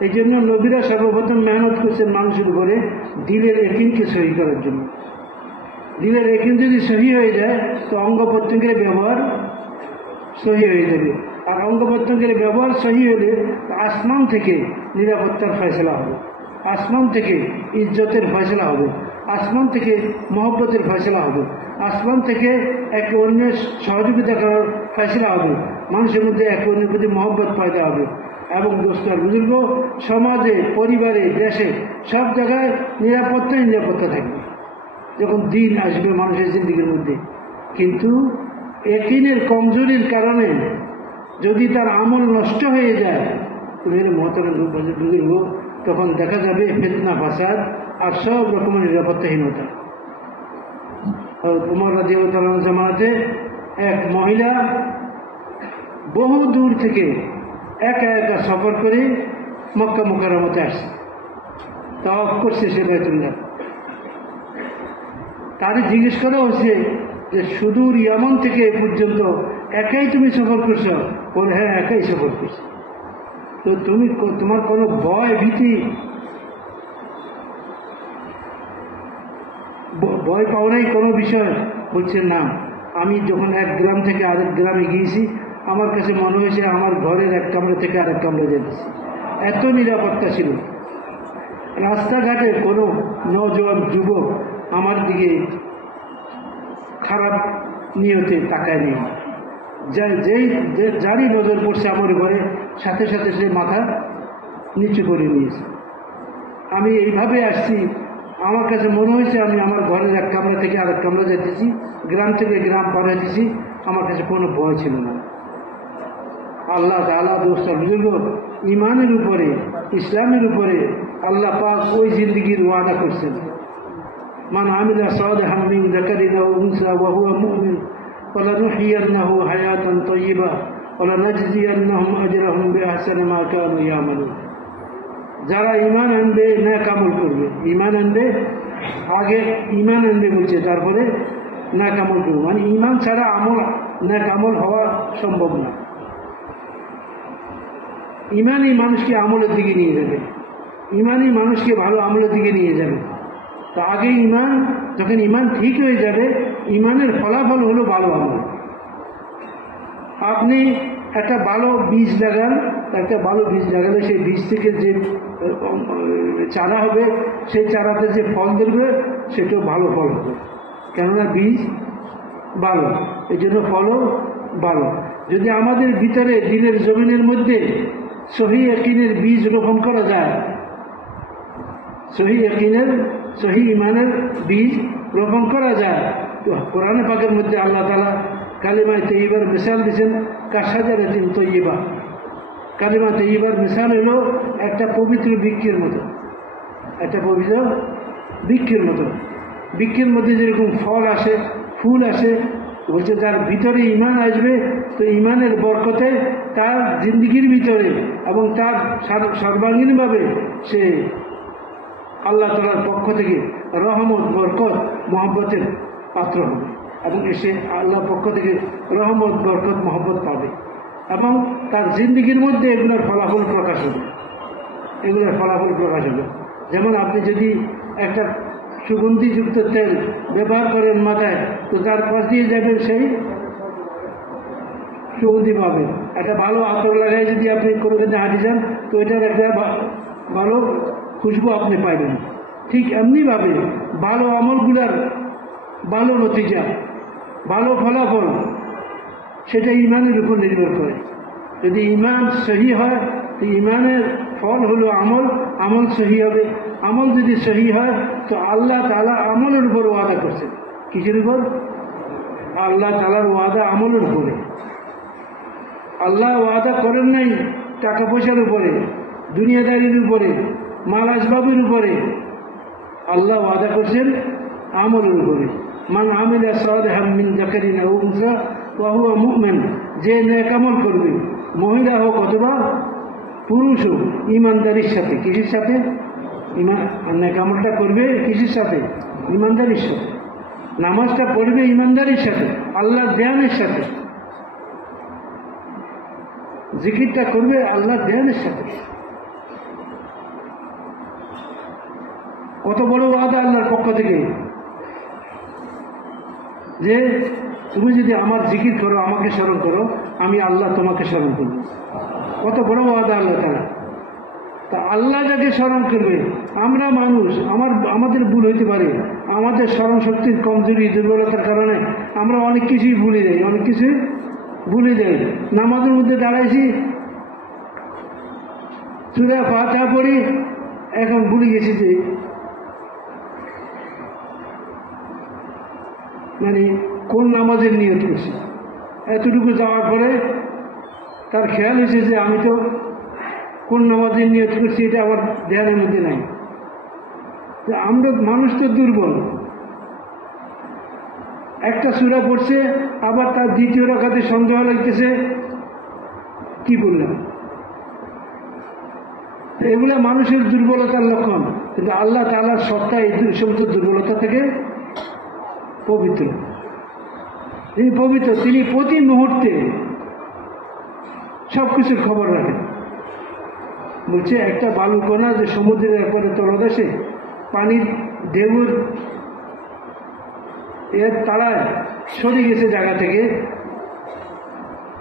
এই জন্য নবীরা সর্বপ্রথম মেহনত করছেন মানুষের উপরে দিলের ইয়াকিনকে সহি করার জন্য। দিলের ইয়াকিন যদি সহি হয়ে যায় তো অঙ্গ প্রত্যঙ্গের ব্যবহার সহি হয়ে যাবে, আর অঙ্গ প্রত্যঙ্গের ব্যবহার সহি হলে আসমান থেকে নিরাপত্তার ফয়সলা হবে, আসমান থেকে ইজ্জতের ফয়সলা হবে, আসমান থেকে মহব্বতের ফয়সলা হবে, আসমান থেকে একে অন্যের সহযোগিতা করার ফয়সলা হবে, মানুষের মধ্যে একে অন্যের প্রতি মহব্বত পয়দা হবে। এবং দোস্তার বুজুর্গ, সমাজে, পরিবারে, দেশে সব জায়গায় নিরাপত্তা থাকবে যখন দিন আসবে মানুষের জিন্দেগির মধ্যে। কিন্তু ইয়াকিনের কমজোরির কারণে যদি তার আমল নষ্ট হয়ে যায়, মেরে মহতরম বুজুর্গ, তখন দেখা যাবে ফিতনা ফাসাদ আর সব রকমের নিরাপত্তাহীনতা। উমর রাদিয়াল্লাহু তাআলা জামাতে এক মহিলা বহু দূর থেকে একা একা সফর করে মক্কা মুকাররমাতে আসছে, তাওয়াফ করছে সে বাইতুল্লাহ। তারে জিজ্ঞেস করা হচ্ছে যে সুদূর ইয়ামান থেকে এ পর্যন্ত একাই তুমি সফর করছো? বলে হ্যাঁ, একাই সফর করছি। তো তুমি, তোমার কোনো ভয় ভীতি, ভয় পাও নাই কোনো বিষয়? বলছে না, আমি যখন এক গ্রাম থেকে আরেক গ্রামে গিয়েছি, আমার কাছে মনে হয়েছে আমার ঘরের এক কামরা থেকে আরেক কামরা যেতেছি, এত নিরাপত্তা ছিল। রাস্তাঘাটে কোনো নওজোয়ান যুবক আমার দিকে খারাপ নিয়তে তাকায় নেই, যারই নজর পড়ছে আমার ঘরে, সাথে সাথে সে মাথা নিচু করে নিয়েছে। আমি এইভাবে আসছি, আমার কাছে মনে হয়েছে আমি আমার ঘরের এক কামরা থেকে আরেক কামরা যেতেছি, গ্রাম থেকে গ্রাম পার হইতেছি, আমার কাছে কোনো ভয় ছিল না। আল্লাহ তাআলা দোস্তার বুজুর্গ, ইমানের উপরে, ইসলামের উপরে আল্লাহ পাক ওই জিন্দগির ওয়াদা করছেন। মান আমিলা সালিহান মিন যাকারিন আও উনসা ওয়া হুয়া মুমিন ফালানুহয়িন্নাহু হায়াতান তাইয়্যিবা ওয়া লানাজজিয়ান্নাহুম আজরাহুম বিআহসানি মা কানু ইয়ামালুন। যারা ঈমান আনবে, নেক আমল করবে, ঈমান আনবে, আগে ঈমান আনবে বলছে, তারপরে নেক আমল করবে। মানে ঈমান ছাড়া আমল, নেক আমল হওয়া সম্ভব না। ঈমানই মানুষকে আমলের দিকে নিয়ে যাবে, ঈমানই মানুষকে ভালো আমলের দিকে নিয়ে যাবে। তো আগে ঈমান, যখন ঈমান ঠিক হয়ে যাবে, ঈমানের ফলাফল হলো ভালো আমল। আপনি একটা ভালো বীজ লাগান, একটা ভালো বীজ লাগালে সেই বীজ থেকে যে চারা হবে, সেই চারাতে যে ফল ধরবে সেটাও ভালো ফল হবে, কেননা বীজ ভালো, এই জন্য ফলও ভালো। যদি আমাদের ভিতরে দিলের জমিনের মধ্যে সহি ইয়াকিনের বীজ রোপণ করা যায়, সহি ইয়াকিনের, সহি ঈমানের বীজ রোপণ করা যায়, তো কোরআনে পাকের মধ্যে আল্লাহ তাআলা কালিমা তাইয়্যিবার মিসাল দিয়েছেন, কাশাজারাতিন তাইয়্যিবা। কালিমা তাইয়্যিবার মিসাল হলো একটা পবিত্র বৃক্ষের মতো, একটা পবিত্র বৃক্ষের মতো। বৃক্ষের মধ্যে যেরকম ফল আসে, ফুল আসে, বলছে যার ভিতরে ঈমান আসবে, তো ঈমানের বরকতে তার জিন্দগির ভিতরে এবং তার সর্বাঙ্গীনভাবে সে আল্লাহ তাআলার পক্ষ থেকে রহমত, বরকত, মহব্বতের পাত্র হবে এবং এসে আল্লাহর পক্ষ থেকে রহমত, বরকত, মহব্বত পাবে। এবং তার জিন্দগির মধ্যে এগুলোর ফলাফল প্রকাশ হবে, যেমন আপনি যদি একটা সুগন্ধিযুক্ত তেল ব্যবহার করেন মাথায়, তো তার পাশ দিয়ে যাবেন সেই সুগন্ধি পাবেন। একটা ভালো আতর লাগাই যদি আপনি কোনো ক্ষেত্রে হাঁটি যান, তো এটার একটা ভালো খুশবু আপনি পাইবেন। ঠিক এমনিভাবে ভালো আমলগুলার ভালো নতিজা, ভালো ফলাফল সেটা ইমানের উপর নির্ভর করে। যদি ইমান সহি হয় তো ইমানের ফল হলো আমল, আমল সহি হবে। আমল যদি সহি হয় তো আল্লাহ তাআলা আমলের উপর ওয়াদা করছেন। কিসের উপর? আল্লাহ তাআলার ওয়াদা আমলের উপরে। আল্লাহ ওয়াদা করেন নাই টাকা পয়সার উপরে, দুনিয়াদারির উপরে, মাল আসবাবের উপরে। আল্লাহ ওয়াদা করছেন আমলের উপরে। মান আমিলা সালিহাম মিন যাকারিন আও উনসা ওয়া হুয়া মুমিন, যে নেক আমল করবে, মহিলা হোক অথবা পুরুষ হোক, ইমানদারির সাথে। কিসের সাথে? নেক আমলটা করবে কিসের সাথে? ইমানদারির সাথে। নামাজটা পড়বে ইমানদারির সাথে, আল্লাহর ধ্যানের সাথে। জিকিরটা করবে আল্লাহর ধ্যানের সাথে। কত বড় ওয়াদা আল্লাহর পক্ষ থেকে, যে তুমি যদি আমার জিকির করো, আমাকে স্মরণ করো, আমি আল্লাহ তোমাকে স্মরণ করব। কত বড় ওয়াদা আল্লাহ তাআলা। তা আল্লাহ যাকে স্মরণ করবে, আমরা মানুষ, আমাদের ভুল হইতে পারে, আমাদের স্মরণ শক্তির কমজোরি দুর্বলতার কারণে আমরা অনেক কিছুই ভুলে যাই। নামাজের মধ্যে দাঁড়াইছি, সূরা ফাতিহা পড়ি, এখন ভুলে গেছি যে কোন নামাজের নিয়ত করছি। এতটুকু যাওয়ার পরে তার খেয়াল হয়েছে যে আমি তো কোন নামাজের নিয়ত করছি এটা আমার ধ্যানের মধ্যে নাই। আমরা মানুষ তো দুর্বল। একটা সূরা পড়ছে, আবার তার দ্বিতীয় রাকাতে সন্দেহ লাগতেছে, কি বললাম? এগুলা মানুষের দুর্বলতার লক্ষণ, কিন্তু আল্লাহ তাআলার সত্তা এই সমস্ত দুর্বলতা থেকে পবিত্র। তিনি পবিত্র, তিনি প্রতি মুহূর্তে সবকিছুর খবর রাখেন। বলছে একটা বালুকণা যে সমুদ্রের একবারে তলদেশে পানির ঢেউর এর তাড়ায় সরে গেছে জায়গা থেকে,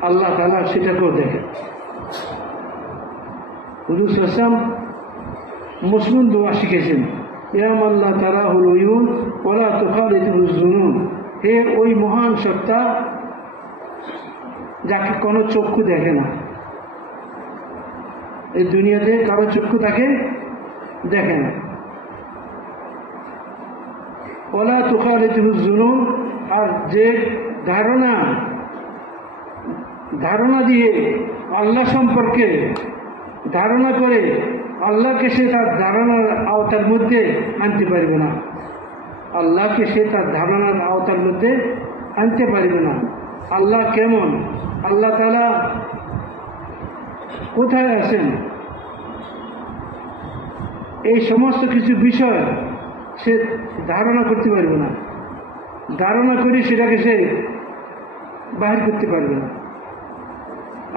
আল্লাহ তাআলা সেটাকেও দেখেন। হুজুর সাল্লাল্লাহু আলাইহি ওয়াসাল্লাম মুসলিম দোয়া শিখেছেন, ইয়া মান লা তারাহুল উয়ুন ওয়া লা তুখালিতুহুজ জুনুন। হে ওই মহান সত্তা যাকে কোনো চক্ষু দেখে না। এই দুনিয়াতে কারো চক্ষু তাকে দেখে না। ওয়া লা তুখালিতুহুজ জুনুন, আর যে ধারণা দিয়ে আল্লাহ সম্পর্কে ধারণা করে আল্লাহকে সে তার ধারণার আওতার মধ্যে আনতে পারবে না। আল্লাহকে সে তার ধারণার আওতার মধ্যে আনতে পারবে না। আল্লাহ কেমন, আল্লাহ তাআলা কোথায় আছেন, এই সমস্ত কিছু বিষয় সে ধারণা করতে পারবে না। ধারণা করে সেটাকে সে বাহির করতে পারবে না।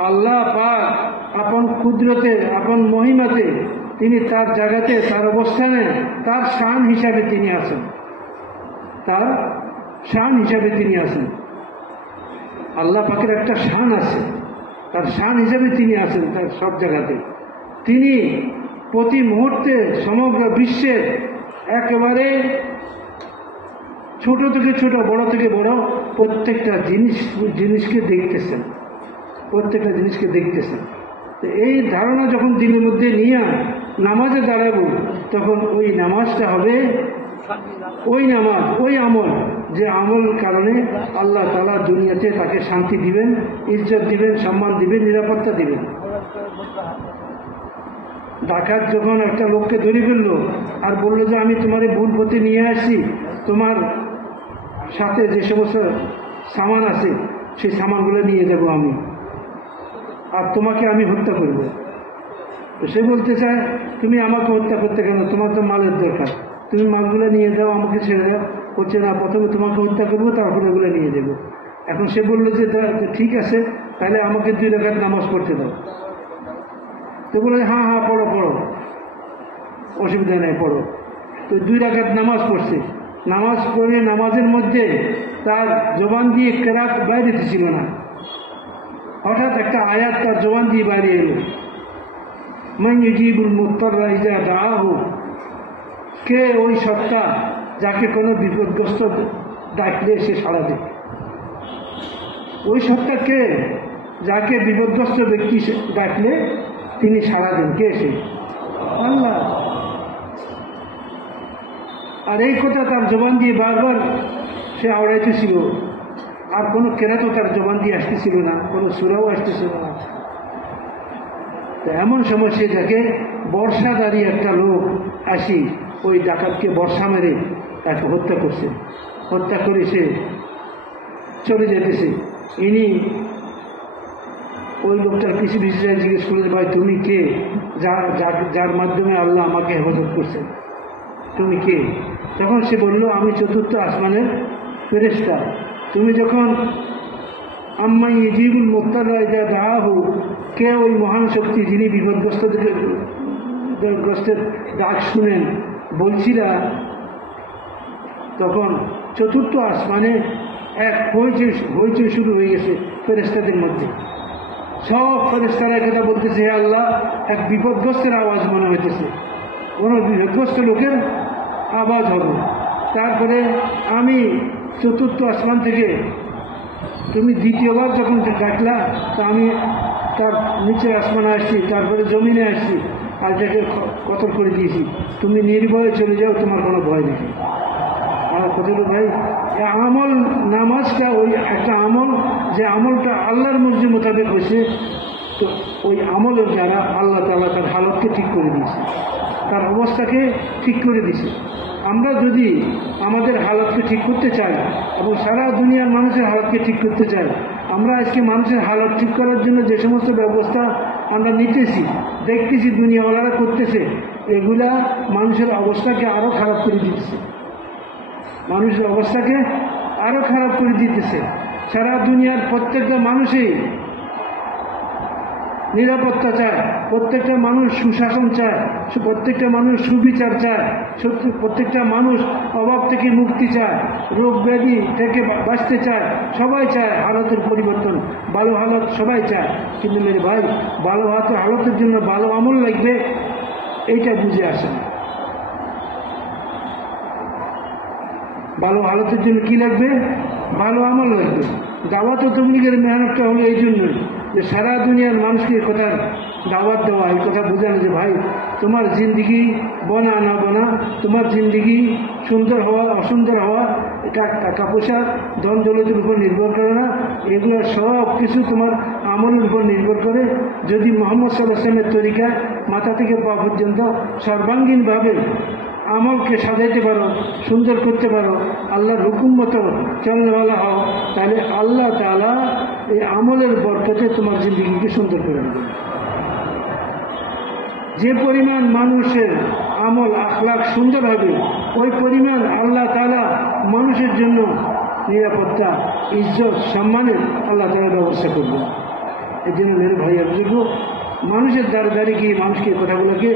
আল্লাহ পাক আপন কুদরতে, আপন মহিমাতে তিনি তার জায়গাতে, তার অবস্থানে, তার শান হিসাবে তিনি আছেন। তার শান হিসাবে তিনি আছেন। আল্লাহ পাকের একটা শান আছে, তার শান হিসাবে তিনি আছেন তার সব জায়গাতে। তিনি প্রতি মুহূর্তে সমগ্র বিশ্বের একেবারে ছোট থেকে ছোট, বড় থেকে বড় প্রত্যেকটা জিনিসকে দেখতেছেন, প্রত্যেকটা জিনিসকে দেখতেছেন। এই ধারণা যখন দিনের মধ্যে নিয়ে নামাজে দাঁড়াবো, তখন ওই নামাজটা হবে ওই নামাজ, ওই আমল, যে আমল কারণে আল্লাহ তাআলা দুনিয়াতে তাকে শান্তি দিবেন, ইজ্জত দিবেন, সম্মান দিবেন, নিরাপত্তা দিবেন। ডাকাত যখন একটা লোককে ধরে ফেললো আর বললো যে আমি তোমার ভুল পথে নিয়ে আসি, তোমার সাথে যে সমস্ত সামান আছে সেই সামানগুলো নিয়ে যাব আমি, আর তোমাকে আমি হত্যা করব। তো সে বলতে চায়, তুমি আমাকে হত্যা করতে কেন, তোমার তো মালের দরকার, তুমি মালগুলো নিয়ে যাও, আমাকে ছেড়ে দাও। হচ্ছে না, প্রথমে তোমাকে হত্যা করবো, তারপরে ওগুলো নিয়ে যাবো। এখন সে বললো যে ঠিক আছে, তাহলে আমাকে 2 রাকাত নামাজ পড়তে দাও। তো বলে হ্যাঁ হ্যাঁ পড়ো পড়ো, অসুবিধা নেই পড়ো। তো 2 রাকাত নামাজ পড়ছে। নামাজ পড়ে নামাজের মধ্যে তার জবান দিয়ে কেরাত বাইরে ছিল না, হঠাৎ একটা আয়াত তার জবান দিয়ে বাইরে এলো, মান ইউজিবুল মুত্তাররা ইযা দাআহু, কে ওই সত্তা যাকে কোনো বিপদগ্রস্ত ডাকলে সে সাড়া দেয়। ওই সত্তা কে? যাকে বিপদগ্রস্ত ব্যক্তি ডাকলে তিনি সাড়া দেন। কে সে? আল্লাহ। আর এই কথা তার জবান দিয়ে বারবার সে আওড়াইতেছিল, আর কোনো কেরাতও তার জবান দিয়ে আসতেছিল না, কোনো সূরাও আসতেছিল না। তো এমন সময় সে দেখে বর্ষাধারী একটা লোক আসি ওই ডাকাতকে বর্ষা মেরে তাকে হত্যা করছে। হত্যা করে সে চলে যেতেছে। ইনি ওই লোকটার পিছু পিছু যায়, জিজ্ঞেস করলেন, ভাই তুমি কে? যার মাধ্যমে আল্লাহ আমাকে হেফাজত করছেন, তুমি কে? তখন সে বলল, আমি 4র্থ আসমানের ফেরেশতা। তুমি যখন আম্মা ইউজিবুল মুত্তাররা ইযা দাআহু, কে ওই মহান শক্তি যিনি বিপদগ্রস্তের ডাক শুনেন বলছিলা, তখন 4র্থ আসমানে এক হইচই শুরু হয়ে গেছে ফেরেশতাদের মধ্যে। সব ফেরেশতারা কথা বলতেছে, হে আল্লাহ, এক বিপদগ্রস্তের আওয়াজ মনে হইতেছে, কোনো বিপদগ্রস্ত লোকের আওয়াজ হবে। তারপরে আমি 4র্থ আসমান থেকে তুমি 2য়বার যখন ডাকলা, তা আমি তার নিচের আসমানে আসছি, তারপরে জমিনে আসছি, আর তাকে কতল করে দিয়েছি। তুমি নির্ভয়ে চলে যাও, তোমার কোনো ভয় নেই। আর কতগুলো ভাই, আমল নামাজটা ওই একটা আমল, যে আমলটা আল্লাহর মর্জি মোতাবেক হয়েছে, তো ওই আমলের দ্বারা আল্লাহ তাআলা তার হালতকে ঠিক করে দিয়েছে, তার অবস্থাকে ঠিক করে দিয়েছে। আমরা যদি আমাদের হালতকে ঠিক করতে চাই এবং সারা দুনিয়ার মানুষের হালতকে ঠিক করতে চাই, আমরা আজকে মানুষের হালত ঠিক করার জন্য যে সমস্ত ব্যবস্থা আমরা নিতেছি, দেখতেছি দুনিয়াওয়ালারা করতেছে, এগুলা মানুষের অবস্থাকে আরও খারাপ করে দিতেছে, মানুষের অবস্থাকে আরও খারাপ করে দিতেছে। সারা দুনিয়ার প্রত্যেকটা মানুষই নিরাপত্তা চায়, প্রত্যেকটা মানুষ সুশাসন চায়, প্রত্যেকটা মানুষ সুবিচার চায়, প্রত্যেকটা মানুষ অভাব থেকে মুক্তি চায়, রোগ ব্যাধি থেকে বাঁচতে চায়, সবাই চায় হালতের পরিবর্তন, ভালো হালত সবাই চায়। কিন্তু মেরে ভাই, ভালো হালতের জন্য ভালো আমল লাগবে, এইটা বুঝে আসে না। ভালো হালতের জন্য কি লাগবে? ভালো আমল লাগবে। দাওয়াত ও তবলিগের মেহনতটা হলো এই জন্যই যে সারা দুনিয়ার মানুষকে কথার দাওয়াত দেওয়া, এই কথা বোঝানো যে ভাই, তোমার জিন্দিগি বনা না বনা, তোমার জিন্দিগি সুন্দর হওয়া অসুন্দর হওয়া, এটা টাকা পয়সা ধন দৌলতের উপর নির্ভর করে না, এগুলো সব কিছু তোমার আমলের উপর নির্ভর করে। যদি মুহাম্মদ সাল্লাল্লাহু আলাইহি ওয়াসাল্লামের তরিকায় মাথা থেকে পা পর্যন্ত সর্বাঙ্গীনভাবে আমলকে সাজাইতে পারো, সুন্দর করতে পারো, আল্লাহর হুকুম মতো চলনেওয়ালা হও, তাহলে আল্লাহ তাআলা এই আমলের বরকতে তোমার জিন্দিগিকে সুন্দর করে দেবে। যে পরিমাণ মানুষের আমল আখলাক সুন্দর হবে, ওই পরিমাণ আল্লাহ তাআলা মানুষের জন্য নিরাপত্তা, ইজ্জত, সম্মানের আল্লাহ তাআলা ব্যবস্থা করবে। এই জন্য মেরে ভাইয়া বুঝবো, মানুষের দ্বারে দ্বারে গিয়ে মানুষকে কথাগুলোকে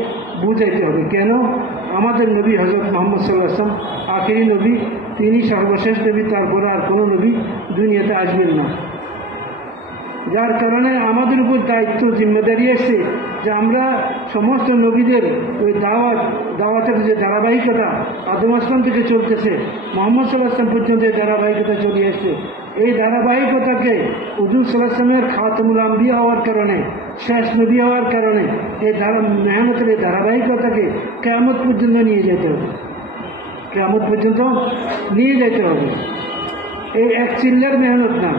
বুঝাইতে হবে। কেন? আমাদের নবী হযরত মুহাম্মদ সাল্লাল্লাহু আলাইহি ওয়াসাল্লাম আখেরি নবী, তিনি সর্বশেষ নবী, তারপরে আর কোনো নবী দুনিয়াতে আসবেন না। যার কারণে আমাদের উপর দায়িত্ব জিম্মেদারি এসে যে আমরা সমস্ত নবীদের ওই দাওয়াতের যে ধারাবাহিকতা আদম আসলাম থেকে চলতেছে মুহাম্মদ সাল্লাল্লাহু আলাইহি ওয়াসাল্লাম পর্যন্ত এই ধারাবাহিকতা চলে আসছে, এই ধারাবাহিকতাকে হুজুর সাল্লাল্লাহু আলাইহি ওয়াসাল্লামের খাতামুল আম্বিয়া হওয়ার কারণে, শেষ নবী হওয়ার কারণে এই মেহনতের এই ধারাবাহিকতাকে কিয়ামত পর্যন্ত নিয়ে যেতে হবে, কিয়ামত পর্যন্ত নিয়ে যেতে হবে। এই এক চিল্লার মেহনত না,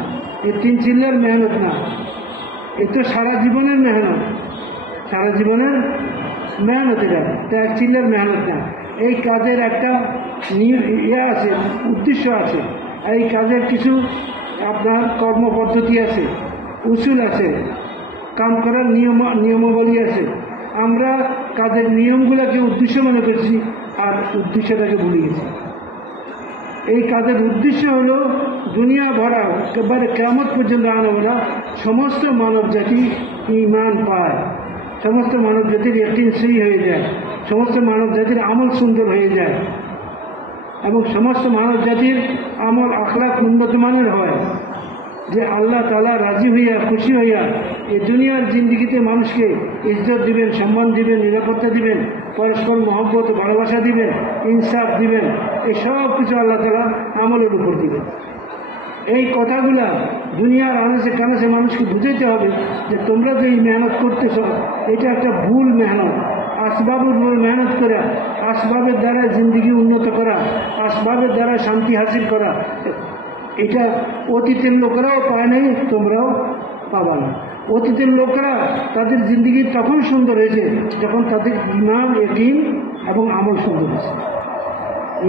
এই 3 চিল্লার মেহনত না, এ তো সারা জীবনের মেহনত, সারা জীবনের মেহনত। এটা তো এক চিল্লার মেহনত না। এই কাজের একটা আছে, উদ্দেশ্য আছে, এই কাজের কিছু আপনার কর্মপদ্ধতি আছে, উসুল আছে, কাম করার নিয়মাবলী আছে। আমরা কাজের নিয়মগুলোকে উদ্দেশ্য মনে করছি আর উদ্দেশ্যটাকে ভুলে গেছি। এই কাজের উদ্দেশ্য হলো দুনিয়া ভরা একেবারে কিয়ামত পর্যন্ত আনা ভরা সমস্ত মানব জাতি ঈমান পায়, সমস্ত মানব জাতির ইয়াকিন সহি হয়ে যায়, সমস্ত মানব জাতির আমল সুন্দর হয়ে যায় এবং সমস্ত মানব জাতির আমল আখলাক উন্নত মানের হয়, যে আল্লাহ তাআলা রাজি হইয়া খুশি হইয়া এই দুনিয়ার জিন্দিগিতে মানুষকে ইজ্জত দিবেন, সম্মান দিবেন, নিরাপত্তা দিবেন, পরস্পর মহব্বত ভালোবাসা দিবেন, ইনসাফ দিবেন, এই সব কিছু আল্লাহ তাআলা আমলের উপর দিবেন। এই কথাগুলা দুনিয়ার আনাচে কানাচে মানুষকে বুঝাইতে হবে যে তোমরা যে এই মেহনত করতেছ এটা একটা ভুল মেহনত। আসবাবের উপর মেহনত করা, আসবাবের দ্বারা জিন্দিগি উন্নত করা, আসবাবের দ্বারা শান্তি হাসিল করা, এটা অতীতের লোকেরাও পায় নাই, তোমরাও পাবা না। অতীতের লোকেরা তাদের জিন্দিগি তখন সুন্দর হয়েছে যখন তাদের ঈমান, ইয়াকিন এবং আমল সুন্দর হয়েছে।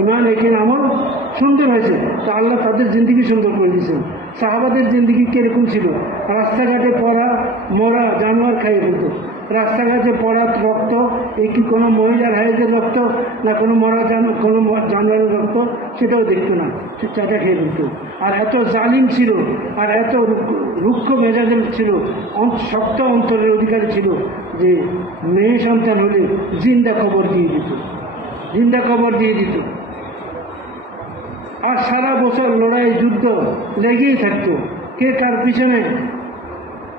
ঈমান, ইয়াকিন, আমল সুন্দর হয়েছে, তা আল্লাহ তাদের জিন্দিগি সুন্দর করে দিয়েছেন। সাহাবাদের জিন্দিগি কিরকম ছিল? রাস্তাঘাটে পড়া মরা জানোয়ার খাইয়ে ফেলত। রাস্তাঘাটে পড়া রক্ত, এই কি কোনো মহিলার হাইজের রক্ত না কোনো মরা কোনো জানোয়ারের রক্ত, সেটাও দেখতো না, সে চাটা খেয়ে ফেলত। আর এত জালিম ছিল, আর এত রুক্ষ মেজাজের ছিল, শক্ত অন্তরের অধিকারী ছিল যে মেয়ে সন্তান হলে জিন্দা খবর দিয়ে দিত, জিন্দা খবর দিয়ে দিত। আর সারা বছর লড়াই যুদ্ধ লেগেই থাকতো, কে কার পিছনে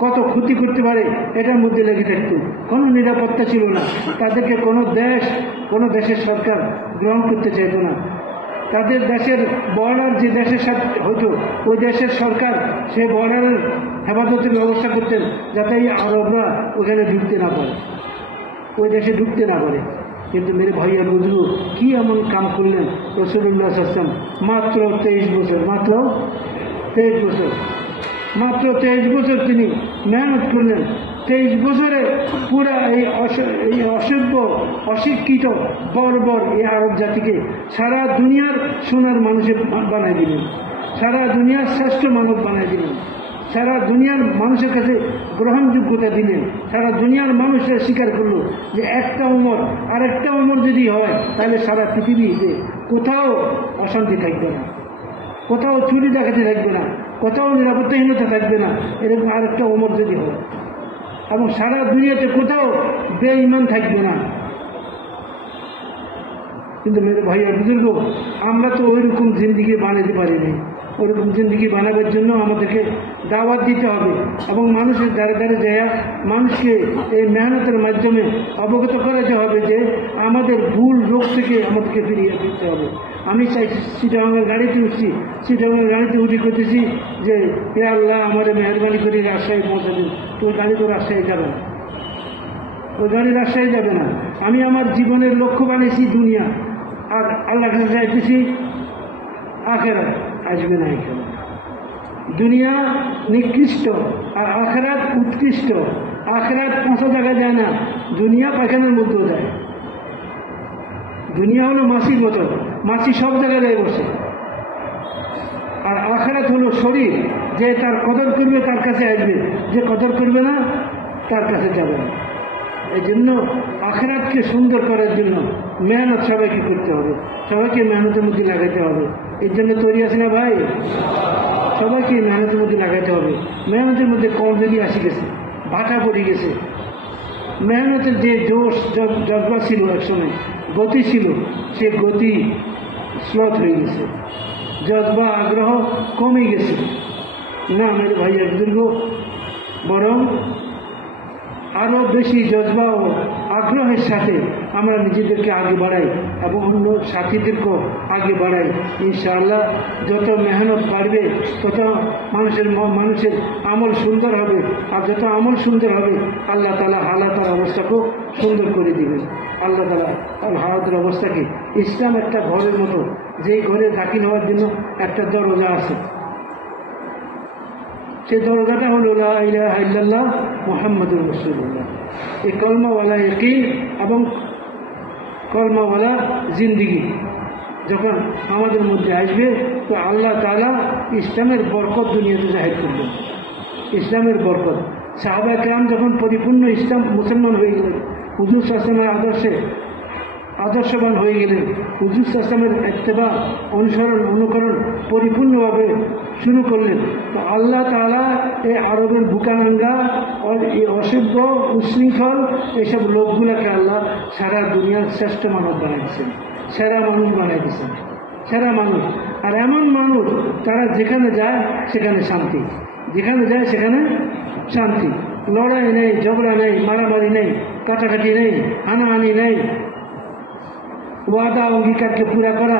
কত ক্ষতি করতে পারে এটার মধ্যে লেগে থাকতো। কোনো নিরাপত্তা ছিল না, তাদেরকে কোনো দেশের সরকার গ্রহণ করতে চাইতো না। তাদের দেশের বর্ডার যে দেশের সাথে হতো ওই দেশের সরকার সেই বর্ডারের হেফাজতের ব্যবস্থা করতেন যাতে এই আরবরা ওখানে ঢুকতে না পারে, ওই দেশে ঢুকতে না পারে। কিন্তু মেরে ভাইয়া বুঝলু কি এমন কাম করলেন রাসূলুল্লাহ সাল্লাল্লাহু আলাইহি ওয়াসাল্লাম, মাত্র 23 বছর, মাত্র 23 বছর তিনি মেহনত করলেন। 23 বছরে পুরা এই অসভ্য অশিক্ষিত বর্বর এই আরব জাতিকে সারা দুনিয়ার সোনার মানুষের বানাই দিলেন, সারা দুনিয়ার শ্রেষ্ঠ মানব বানাই দিলেন, সারা দুনিয়ার মানুষের কাছে গ্রহণযোগ্যতা দিলেন। সারা দুনিয়ার মানুষরা স্বীকার করলো যে একটা উমর আরেকটা উমর যদি হয় তাহলে সারা পৃথিবীতে কোথাও অশান্তি থাকবে না, কোথাও চুরি ডাকাতি থাকবে না, কোথাও নিরাপত্তাহীনতা থাকবে না, এরকম আরেকটা উমর যদি হয়। এবং সারা দুনিয়াতে কোথাও বেঈমান থাকবে না। কিন্তু মেরে ভাইয়া বুজুর্গ, আমরা তো ওইরকম জিন্দিগি বানাতে পারিনি। ওইরকম জিন্দিগি বানাবার জন্য আমাদেরকে দাওয়াত দিতে হবে এবং মানুষের দ্বারে দ্বারে যায় মানুষকে এই মেহনতের মাধ্যমে অবগত করাতে হবে যে আমাদের ভুল রোগ থেকে আমাদেরকে ফিরিয়ে ফিরতে হবে। আমি চাই চিটাগাঙ্গের গাড়িতে উঠছি, চিটাগাঙ্গের গাড়িতে উঠে করতেছি যে হে আল্লাহ আমাদের মেহরবানি করে রাজশাহী পৌঁছে দিন। তো ওই গাড়ি তো রাজশাহী যাবে না, ওই গাড়ি রাজশাহী যাবে না। আমি আমার জীবনের লক্ষ্য বানিয়েছি দুনিয়া, আর আল্লাহ কাছে চাইতেছি আখেরাত আসবে না। এখানে দুনিয়া নিকৃষ্ট আর আখেরাত উৎকৃষ্ট। আখেরাত 5 জায়গায় যায় না, দুনিয়া পায়খানার মধ্যেও যায়। দুনিয়া হলো মাছির মতো, মাছি সব জায়গায় বসে। আর আখেরাত হলো শরীর, যে তার কদর করবে তার কাছে আসবে, যে কদর করবে না তার কাছে যাবে না। এই জন্য আখেরাতকে সুন্দর করার জন্য মেহনত সবাইকে করতে হবে, সবাইকে মেহনতের মধ্যে লাগাতে হবে। এর জন্য তৈরি আছে না ভাই? সবাইকে মেহনতের মধ্যে লাগাতে হবে। মেহনতের মধ্যে কমজোরি আসি গেছে, ভাটা পড়ে গেছে। মেহনতের যে জোশ জজ্বা ছিল একসময়, গতি ছিল, সে গতি স্লথ হয়ে গেছে, জজ্বা আগ্রহ কমে গেছে। না মেরে ভাই বুজুর্গ, বরং আরও বেশি জজবা ও আগ্রহের সাথে আমরা নিজেদেরকে আগে বাড়াই এবং অন্য সাথীদেরকেও আগে বাড়াই। ইনশাআল্লাহ যত মেহনত বাড়বে তত মানুষের আমল সুন্দর হবে, আর যত আমল সুন্দর হবে আল্লাহ তাআলা হালাতের অবস্থাকেও সুন্দর করে দিবেন। আল্লাহ তাআলা হালাতের অবস্থাকে, ইসলাম একটা ঘরের মতো, যেই ঘরে দাখিল হওয়ার জন্য একটা দরজা আছে, সেই দরজাটা হল লা ইলাহা ইল্লাল্লাহ মুহাম্মাদুর রাসূলুল্লাহ। এই কলমাওয়ালা ইয়াকিন এবং কলমাওয়ালা জিন্দিগি যখন আমাদের মধ্যে আসবে তো আল্লাহ তাআলা ইসলামের বরকত দুনিয়াতে জাহির করবেন। ইসলামের বরকত, সাহাবা কেরাম যখন পরিপূর্ণ ইসলাম মুসলমান হয়ে গেলেন, হুজুর সাল্লাল্লাহু আলাইহি ওয়াসাল্লামের আদর্শে আদর্শবান হয়ে গেলেন। হুজুর ইসলামের ইত্তেবা অনুসরণ অনুকরণ পরিপূর্ণভাবে শুরু করলেন। তো আল্লাহ তাআলা এই আরবের বুকানাঙ্গা এই অসভ্য উশৃঙ্খল এইসব লোকগুলোকে আল্লাহ সারা দুনিয়ার শ্রেষ্ঠ মানব বানাইছেন, সেরা মানুষ বানাই দিয়েছেন, সেরা মানুষ। আর এমন মানুষ তারা যেখানে যায় সেখানে শান্তি, যেখানে যায় সেখানে শান্তি, লড়াই নেই, ঝগড়া নেই, মারামারি নেই, কাটাকাটি নেই, হানাহানি নেই, ওয়াদা অঙ্গীকারকে পুরা করা,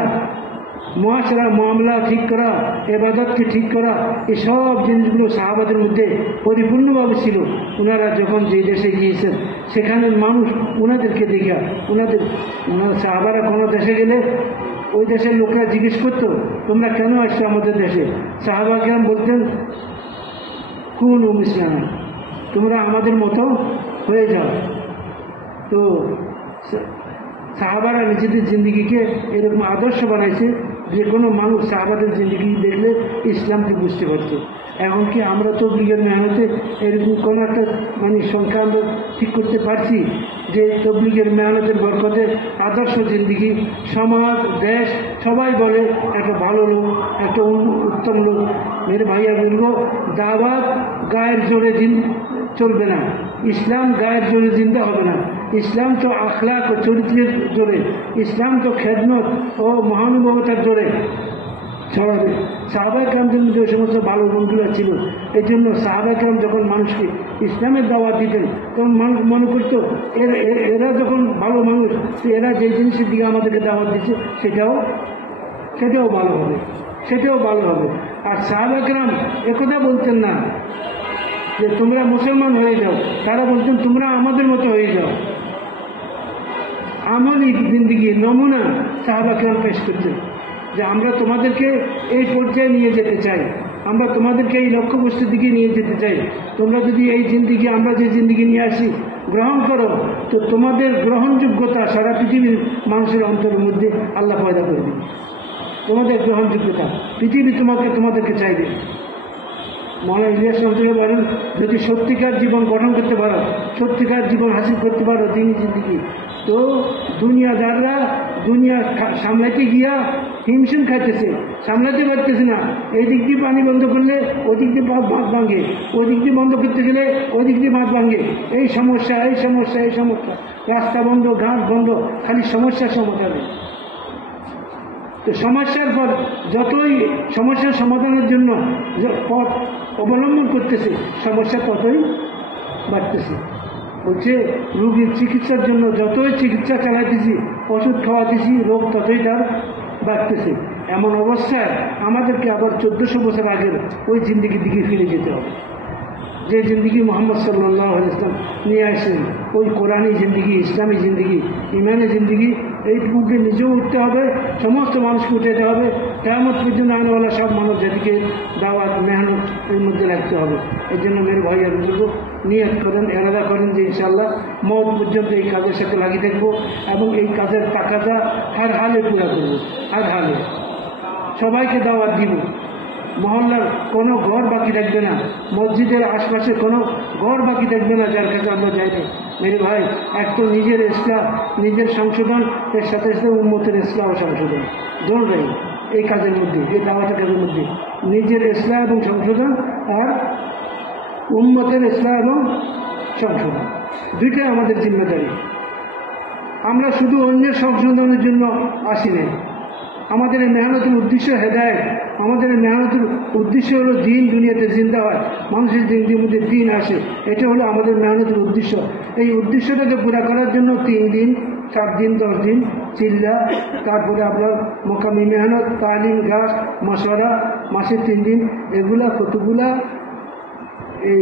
মুআশরা মামলা ঠিক করা, ইবাদতকে ঠিক করা, এসব জিনিসগুলো সাহাবাদের মধ্যে পরিপূর্ণভাবে ছিল। ওনারা যখন যে দেশে গিয়েছেন সেখানের মানুষ ওনাদেরকে দেখা ওনারা সাহাবারা কোনো দেশে গেলে ওই দেশের লোকেরা জিজ্ঞেস করতো তোমরা কেন আসছো আমাদের দেশে? সাহাবা কেরাম বলতেন কোন ইসলাম, তোমরা আমাদের মতো হয়ে যাও। তো সাহাবারা নিজেদের জিন্দগিকে এরকম আদর্শ বানাইছে যে কোনো মানুষ সাহাবাদের জিন্দগি দেখলে ইসলামকে বুঝতে পারছে। এমনকি আমরা তবলিগের মেহনতে এরকম কোনো একটা সংখ্যা আমরা ঠিক করতে পারছি যে তবলিগের মেহনতের বরকতে আদর্শ জিন্দগি সমাজ দেশ সবাই বলে একটা ভালো লোক, একটা উত্তম লোক। মেরে ভাইয়া বলবো দাওয়াত গায়ের জোরে চলবে না, ইসলাম গায়ের জোরে জিন্দা হবে না। ইসলাম তো আখলাক ও চরিত্রের জোরে, ইসলাম তো খেদমত ও মহানুভবতার জোরে ছড়াবে। সাহাবায়ে কেরামদের মধ্যে ওই সমস্ত ভালো গুণগুলো ছিল। এই জন্য সাহাবায়ে কেরাম যখন মানুষকে ইসলামের দাওয়াত দিতেন তখন মানুষ মনে করতো এরা যখন ভালো মানুষ, এরা যে জিনিসের দিকে আমাদেরকে দাওয়াত দিচ্ছে সেটাও ভালো হবে, সেটাও ভালো হবে। আর সাহাবায়ে কেরাম একথা বলতেন না যে তোমরা মুসলমান হয়ে যাও, তারা বলতেন তোমরা আমাদের মতো হয়ে যাও। আমলি জিন্দিগি নমুনা সাহাবা কেরাম পেশ করতেন যে আমরা তোমাদেরকে এই পর্যায়ে নিয়ে যেতে চাই, আমরা তোমাদেরকে এই লক্ষ্যবস্তুর দিকে নিয়ে যেতে চাই। তোমরা যদি এই জিন্দিগি আমরা যে জিন্দিগি নিয়ে আসি গ্রহণ করো তো তোমাদের গ্রহণযোগ্যতা সারা পৃথিবীর মানুষের অন্তরের মধ্যে আল্লাহ পয়দা করবে। তোমাদের গ্রহণযোগ্যতা পৃথিবী তোমাদেরকে চাইবে। মৌলানা ইলিয়াস রহমতুল্লাহ বলেন যদি সত্যিকার জীবন গঠন করতে পারো, সত্যিকার জীবন হাসিল করতে পারো দিনই জিন্দিগি, তো দুনিয়াদাররা দুনিয়া সামলাতে গিয়া হিমশিম খাইতেছে, সামলাতে পারতেছে না। এই দিক দিয়ে পানি বন্ধ করলে ওই দিক দিয়ে বাঁধ ভাঙে, ওই দিক দিয়ে বন্ধ করতে গেলে ওই দিক দিয়ে বাঁধ ভাঙে। এই সমস্যা এই সমস্যা এই সমস্যা, রাস্তা বন্ধ, ঘাট বন্ধ, খালি সমস্যার সমাধান। তো সমস্যার পর যতই সমস্যার সমাধানের জন্য পথ অবলম্বন করতেছে সমস্যা ততই বাড়তেছে। বলছে রোগীর চিকিৎসার জন্য যতই চিকিৎসা চালাইতেছি, ওষুধ খাওয়াতেছি, রোগ ততই তার বাড়তেছে। এমন অবস্থায় আমাদেরকে আবার 1400 বছর আগের ওই জিন্দিগির দিকে ফিরে যেতে হবে, যে জিন্দিগি মোহাম্মদ সাল্লাল্লাহু আলাইহি ওয়াসাল্লাম নিয়ে আসেন। ওই কোরআনী জিন্দিগি, ইসলামী জিন্দিগি, ইমানি জিন্দিগি, এইটুকুকে নিজেও উঠতে হবে, সমস্ত মানুষকে উঠাতে হবে। কিয়ামত পর্যন্ত আনেওয়ালা সব মানব জাতিকে দাওয়াত মেহনত এর মধ্যে রাখতে হবে। এই জন্য মেরে ভাই আর বুজুর্গ নিয়ত করেন, এরাদা করেন যে ইনশাআল্লাহ মওত পর্যন্ত এই কাজের সাথে লাগিয়ে থাকবো এবং এই কাজের টাকাটা হার হালে পুরা করবো, হার হালে সবাইকে দাওয়াত দিব। মহল্লার কোনো ঘর বাকি থাকবে না, মসজিদের আশপাশে কোনো ঘর বাকি থাকবে না যার কাছে আমরা যাই না। মেরে ভাই এক তো নিজের ইসলাম, নিজের সংশোধন, এর সাথে সাথে উম্মতের ইসলাম ও সংশোধন দোনোটাই এই কাজের মধ্যে, এই দাওয়াতের কাজের মধ্যে নিজের ইসলাম এবং সংশোধন আর উম্মতের ইসলাম এবং সংশোধন দুইটাই আমাদের জিম্মেদারি। আমরা শুধু অন্যের সংশোধনের জন্য আসি না। আমাদের এই মেহনতের উদ্দেশ্য হেদায়েত, আমাদের এই মেহনতের উদ্দেশ্য হলো দিন দুনিয়াতে জিন্দা হয়, মানুষের জিন্দির মধ্যে দিন আসে। এটা হলো আমাদের মেহনতের উদ্দেশ্য। এই উদ্দেশ্যটাকে পুরা করার জন্য 3 দিন 4 দিন 10 দিন চিল্লা, তারপরে আপনার মোকামি মেহনত, তালিম, গাছ, মশওয়ারা, মাসে 3 দিন, এগুলা কতগুলা এই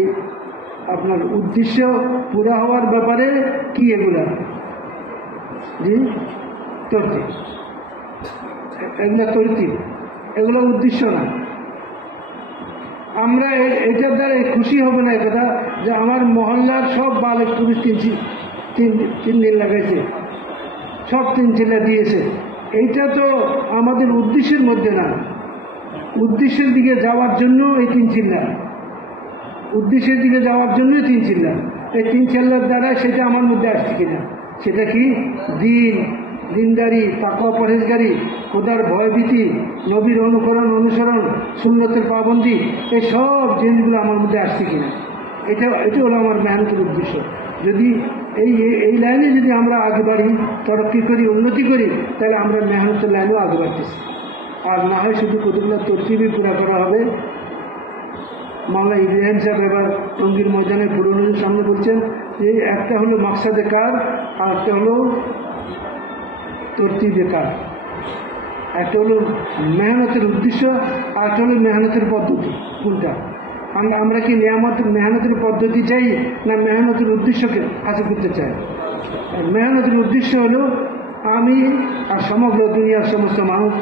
আপনার উদ্দেশ্য পুরা হওয়ার ব্যাপারে কি এগুলা জি তরতিব, এগুলা তরতিব, এগুলো উদ্দেশ্য না। আমরা এটার দ্বারা খুশি হবে না কথা যে আমার মহল্লার সব বালক পুরুষ 3 দিন লাগাইছে, সব 3 চিল্লা দিয়েছে। এইটা তো আমাদের উদ্দেশ্যের মধ্যে না। উদ্দেশ্যের দিকে যাওয়ার জন্য এই 3 চিল্লা, উদ্দেশ্যের দিকে যাওয়ার জন্য 3 চিল্লা। এই 3 চিল্লার দ্বারা সেটা আমার মধ্যে আসছে কিনা, সেটা কি দিন দিনদারি, তাকওয়া, পরহেজগারি, খোদার ভয়ভীতি, নবীর অনুসরণ, সুন্নতের পাবন্দি, এই সব জিনিসগুলো আমার মধ্যে আসছে কিনা, এটা হলো আমার মেহনতের উদ্দেশ্য। যদি এই লাইনে যদি আমরা আগে বাড়ি, তরক্কি করি, উন্নতি করি, তাহলে আমরা মেহনতের লাইনেও আগে বাড়তেছি। আর না হয় শুধু কতগুলো তরকিবই পুরা করা হবে। মাওলানা ইব্রাহিম সাহেব এবার টঙ্গীর ময়দানে পুরোনোর সামনে বলছেন যে একটা হলো মাকসাদে কার, আর একটা হলো তরতিবে কার। একটা হলো মেহনতের উদ্দেশ্য, আর একটা হলো মেহনতের পদ্ধতি। কোনটা আমরা কি মেহনতের পদ্ধতি চাই, না মেহনতের উদ্দেশ্যকে হাসিল করতে চাই? মেহনতের উদ্দেশ্য হলো আমি আর সমগ্র দুনিয়ার সমস্ত মানুষ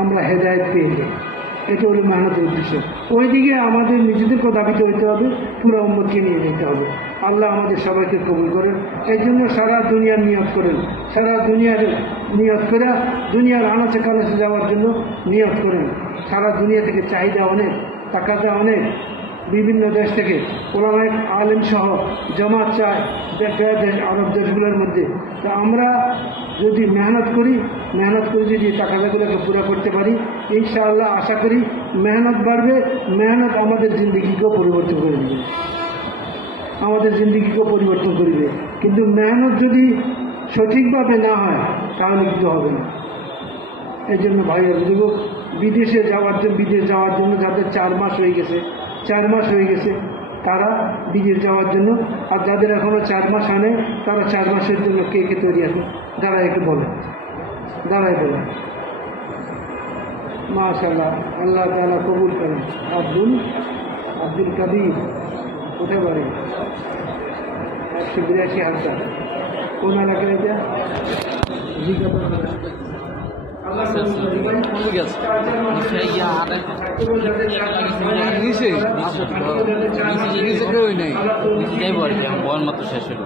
আমরা হেদায়েত পেয়ে যাই, এটা হলো মেহনতের উদ্দেশ্য। ওইদিকে আমাদের নিজেদেরকেও দাবিতে হইতে হবে, পুরো উম্মতকে নিয়ে যেতে হবে। আল্লাহ আমাদের সবাইকে কবুল করেন। এই জন্য সারা দুনিয়ার নিয়ত করেন, সারা দুনিয়ার নিয়ত করে দুনিয়ার আনাচে কানাচে যাওয়ার জন্য নিয়ত করেন। সারা দুনিয়া থেকে চাহিদা অনেক, টাকাটা অনেক, বিভিন্ন দেশ থেকে ওলামায়ে আলেম সহ জামাত চায় আরব দেশগুলোর মধ্যে। তো আমরা যদি মেহনত করি যদি টাকাগুলোকে পুরো করতে পারি, ইনশাআল্লাহ আশা করি মেহনত বাড়বে। মেহনত আমাদের জিন্দগিকেও পরিবর্তন করে দেবে, আমাদের জিন্দগিকেও পরিবর্তন করবে। কিন্তু মেহনত যদি সঠিকভাবে না হয় তাহলে কিছু হবে না। এই জন্য ভাইরা বুঝব, বিদেশ যাওয়ার জন্য যাদের 4 মাস হয়ে গেছে তারা বিদেশ যাওয়ার জন্য, আর যাদের এখনো 4 মাস আনে তারা 4 মাসের জন্য কে তৈরি আছে? দাঁড়ায় বলে মাশাআল্লাহ, আল্লাহ তাআলা কবুল করেন। আব্দুল কাদির কোথায় বাড়ি? 182 হাজার। কোন এলাকায় এটা? বল মাত্র শেষ হলো।